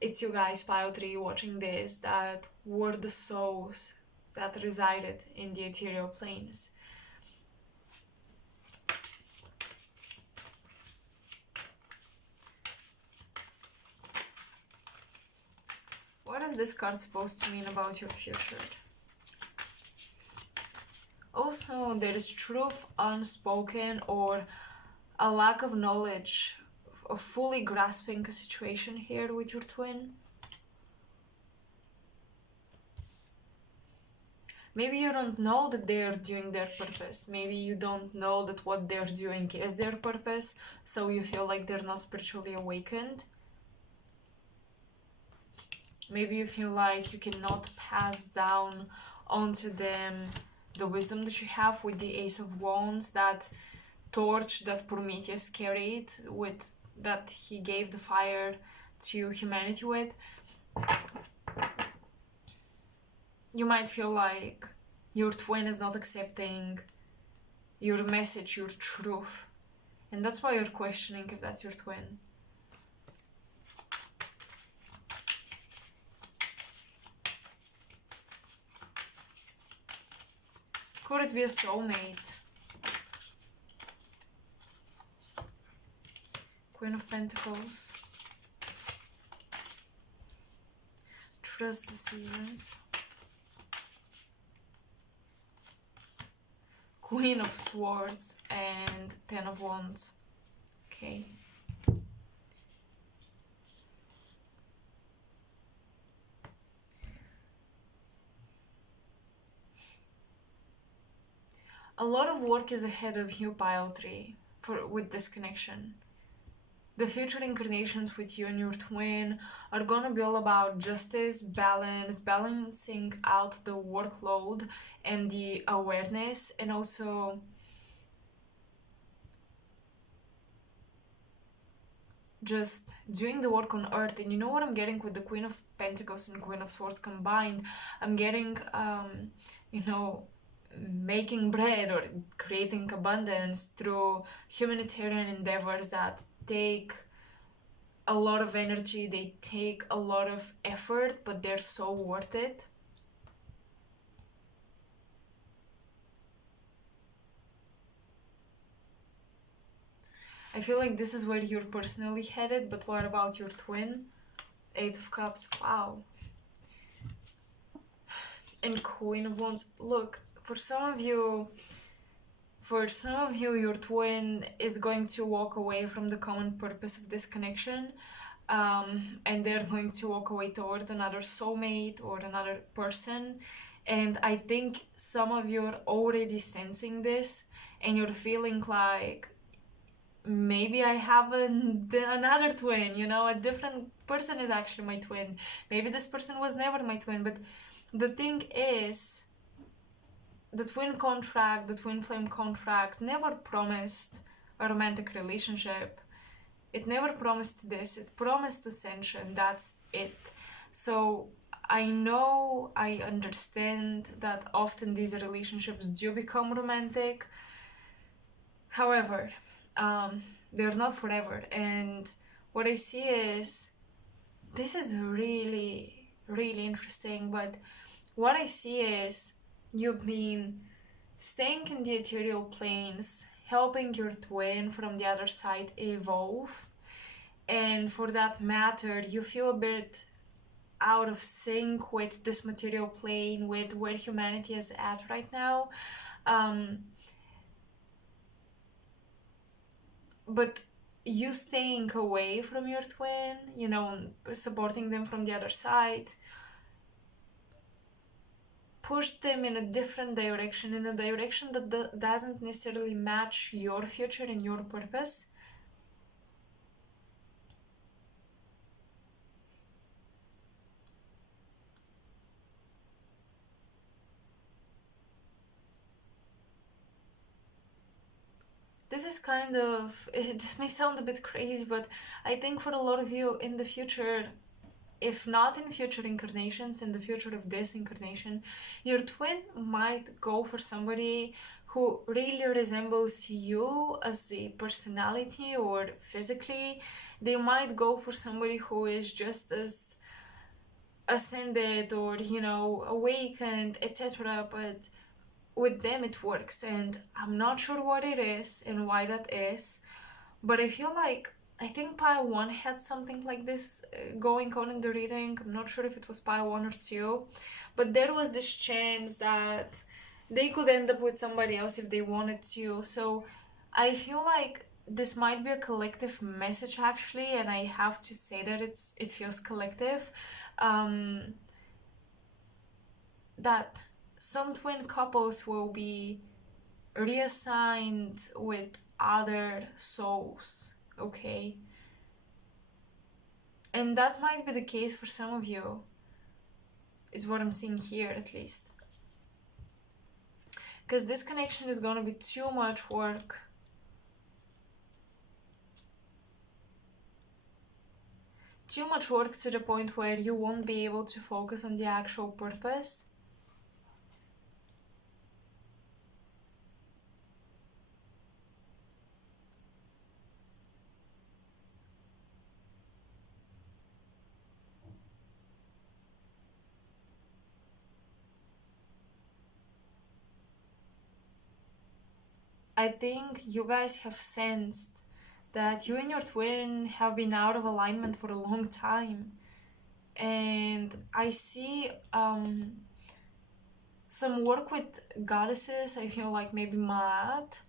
it's you guys, Pile 3, watching this, that were the souls that resided in the ethereal planes. What is this card supposed to mean about your future? Also, there is truth unspoken or a lack of knowledge of fully grasping a situation here with your twin. Maybe you don't know that they are doing their purpose. Maybe you don't know that what they're doing is their purpose, so you feel like they're not spiritually awakened. Maybe you feel like you cannot pass down onto them the wisdom that you have with the Ace of Wands, that torch that Prometheus carried, with that he gave the fire to humanity with. You might feel like your twin is not accepting your message, your truth, and that's why you're questioning if that's your twin. Could it be a soulmate? Queen of Pentacles. Trust the seasons. Queen of Swords and Ten of Wands. Okay. A lot of work is ahead of you, Pile 3, with this connection. The future incarnations with you and your twin are gonna be all about justice, balance, balancing out the workload and the awareness, and also just doing the work on earth. And you know what I'm getting with the Queen of Pentacles and Queen of Swords combined? I'm getting, making bread or creating abundance through humanitarian endeavors that take a lot of energy, they take a lot of effort, but they're so worth it. I feel like this is where you're personally headed, but what about your twin? Eight of Cups, wow. And Queen of Wands. Look, for some of you, your twin is going to walk away from the common purpose of this connection, and they're going to walk away toward another soulmate or another person. And I think some of you are already sensing this, and you're feeling like, maybe I have another twin, a different person is actually my twin. Maybe this person was never my twin. But the thing is, the twin flame contract never promised a romantic relationship. It never promised this. It promised ascension. That's it. So I understand that often these relationships do become romantic. However, they're not forever. And what I see is, this is really, really interesting, but what I see is, you've been staying in the ethereal planes, helping your twin from the other side evolve. And for that matter, you feel a bit out of sync with this material plane, with where humanity is at right now. But you staying away from your twin, supporting them from the other side, push them in a different direction, in a direction that doesn't necessarily match your future and your purpose. This may sound a bit crazy, but I think for a lot of you in the future, if not in future incarnations, in the future of this incarnation, your twin might go for somebody who really resembles you as a personality or physically. They might go for somebody who is just as ascended or, awakened, etc. But with them it works, and I'm not sure what it is and why that is, but I feel like I think pile 1 had something like this going on in the reading. I'm not sure if it was pile 1 or 2, but there was this chance that they could end up with somebody else if they wanted to. So I feel like this might be a collective message actually, and I have to say that it feels collective. Um, that some twin couples will be reassigned with other souls, okay? And that might be the case for some of you, is what I'm seeing here at least. Because this connection is going to be too much work. Too much work to the point where you won't be able to focus on the actual purpose. I think you guys have sensed that you and your twin have been out of alignment for a long time. And I see some work with goddesses. I feel like maybe Maat,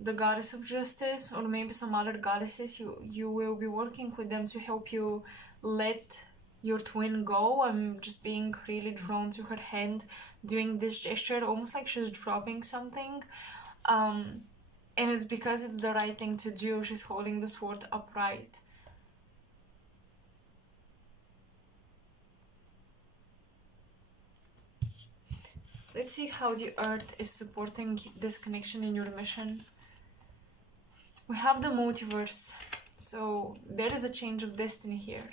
the goddess of justice, or maybe some other goddesses. You will be working with them to help you let your twin go. I'm just being really drawn to her hand doing this gesture, almost like she's dropping something. And it's because it's the right thing to do. She's holding the sword upright. Let's see how the earth is supporting this connection in your mission. We have the multiverse, so there is a change of destiny here.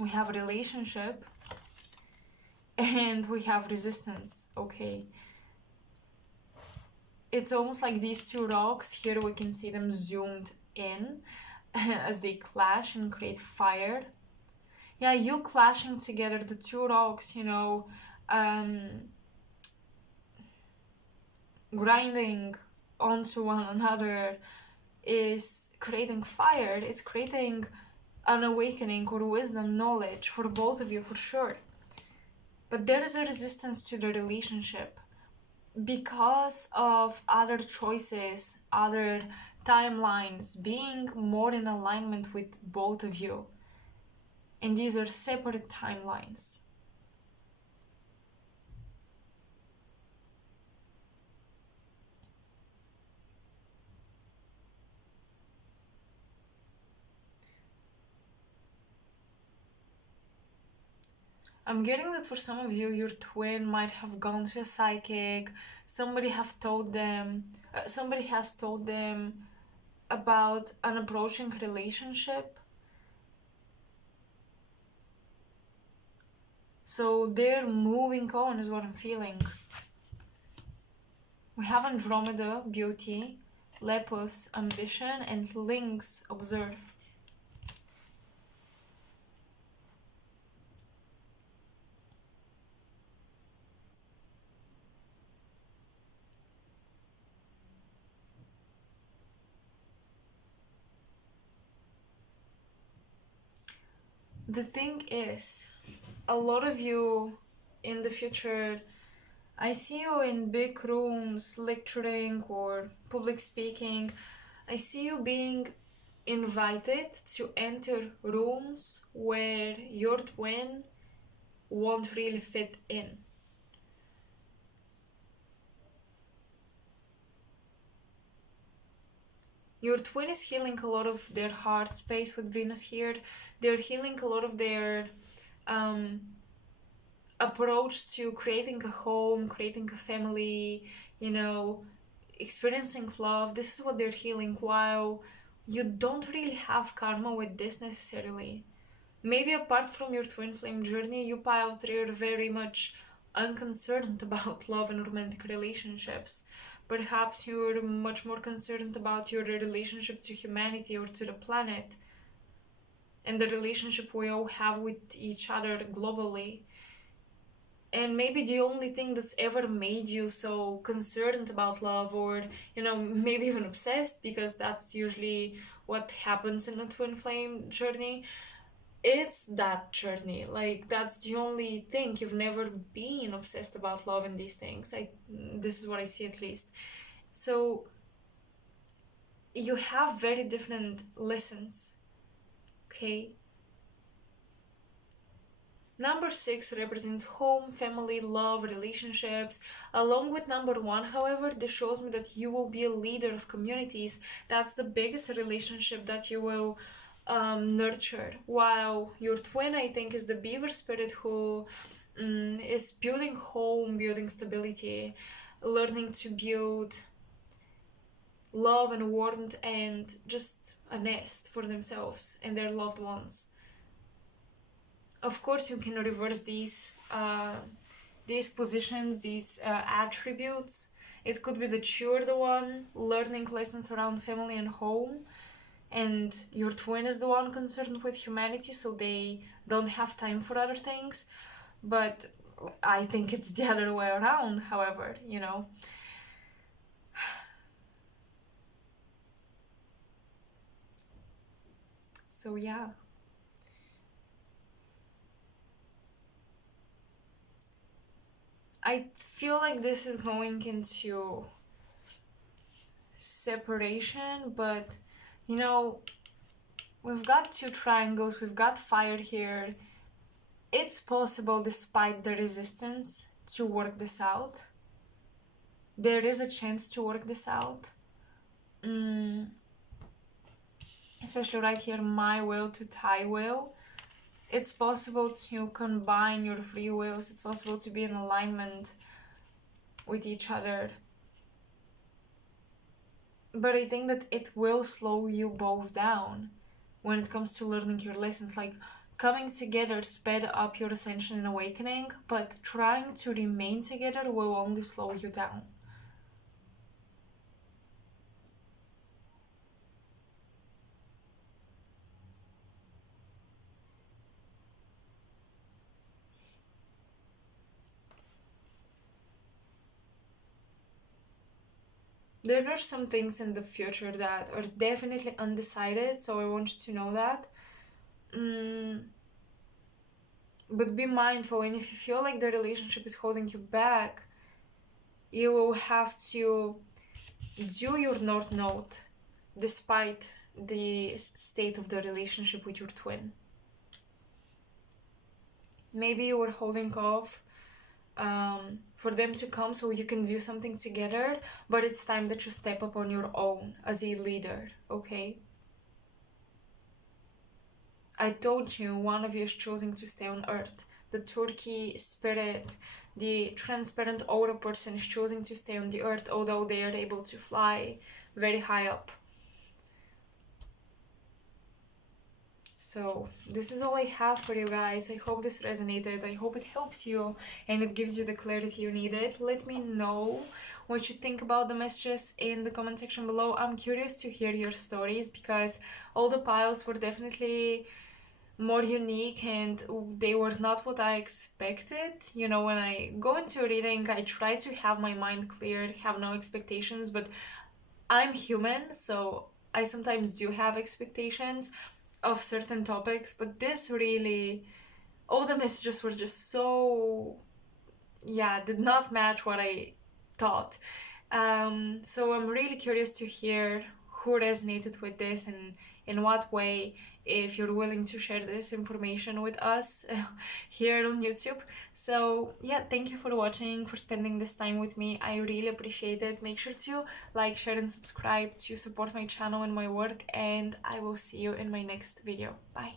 We have a relationship, and we have resistance, okay? It's almost like these two rocks, here we can see them zoomed in as they clash and create fire. Yeah, you clashing together, the two rocks, you know, grinding onto one another is creating fire. It's creating an awakening or wisdom, knowledge for both of you for sure. But there is a resistance to the relationship because of other choices, other timelines being more in alignment with both of you. And these are separate timelines. I'm getting that for some of you, your twin might have gone to a psychic. Somebody has told them about an approaching relationship. So they're moving on, is what I'm feeling. We have Andromeda, beauty, Lepus, ambition, and Lynx, observe. The thing is, a lot of you in the future, I see you in big rooms lecturing or public speaking. I see you being invited to enter rooms where your twin won't really fit in. Your twin is healing a lot of their heart space with Venus here. They're healing a lot of their approach to creating a home, creating a family, you know, experiencing love. This is what they're healing, while you don't really have karma with this necessarily. Maybe apart from your twin flame journey, you pile 3 are very much unconcerned about love and romantic relationships. Perhaps you're much more concerned about your relationship to humanity or to the planet and the relationship we all have with each other globally. And maybe the only thing that's ever made you so concerned about love, or, maybe even obsessed, because that's usually what happens in a twin flame journey, it's that journey. Like, that's the only thing. You've never been obsessed about love and these things. This is what I see, at least. So you have very different lessons, okay? Number 6 represents home, family, love, relationships. Along with number 1, however, this shows me that you will be a leader of communities. That's the biggest relationship that you will nurture. While your twin, I think, is the beaver spirit who is building home, building stability, learning to build love and warmth and just a nest for themselves and their loved ones. Of course, you can reverse these positions, these attributes. It could be that you're the one learning lessons around family and home, and your twin is the one concerned with humanity, so they don't have time for other things. But I think it's the other way around, however, So yeah. I feel like this is going into separation, but we've got 2 triangles, we've got fire here. It's possible, despite the resistance, to work this out. There is a chance to work this out. Especially right here, my will to Thai will. It's possible to combine your free wills. It's possible to be in alignment with each other. But I think that it will slow you both down when it comes to learning your lessons. Like, coming together sped up your ascension and awakening, but trying to remain together will only slow you down. There are some things in the future that are definitely undecided, so I want you to know that. But be mindful, and if you feel like the relationship is holding you back, you will have to do your North Node despite the state of the relationship with your twin. Maybe you were holding off for them to come so you can do something together, but it's time that you step up on your own as a leader, okay? I told you, one of you is choosing to stay on Earth. The Turkey spirit, the transparent aura person, is choosing to stay on the Earth, although they are able to fly very high up. So this is all I have for you guys. I hope this resonated. I hope it helps you and it gives you the clarity you needed. Let me know what you think about the messages in the comment section below. I'm curious to hear your stories because all the piles were definitely more unique and they were not what I expected. When I go into a reading, I try to have my mind clear, have no expectations, but I'm human, so I sometimes do have expectations of certain topics, but this really, all the messages were just so, did not match what I thought. So I'm really curious to hear who resonated with this and in what way, if you're willing to share this information with us here on YouTube. So thank you for watching, for spending this time with me. I really appreciate it. Make sure to like, share and subscribe to support my channel and my work, and I will see you in my next video. Bye.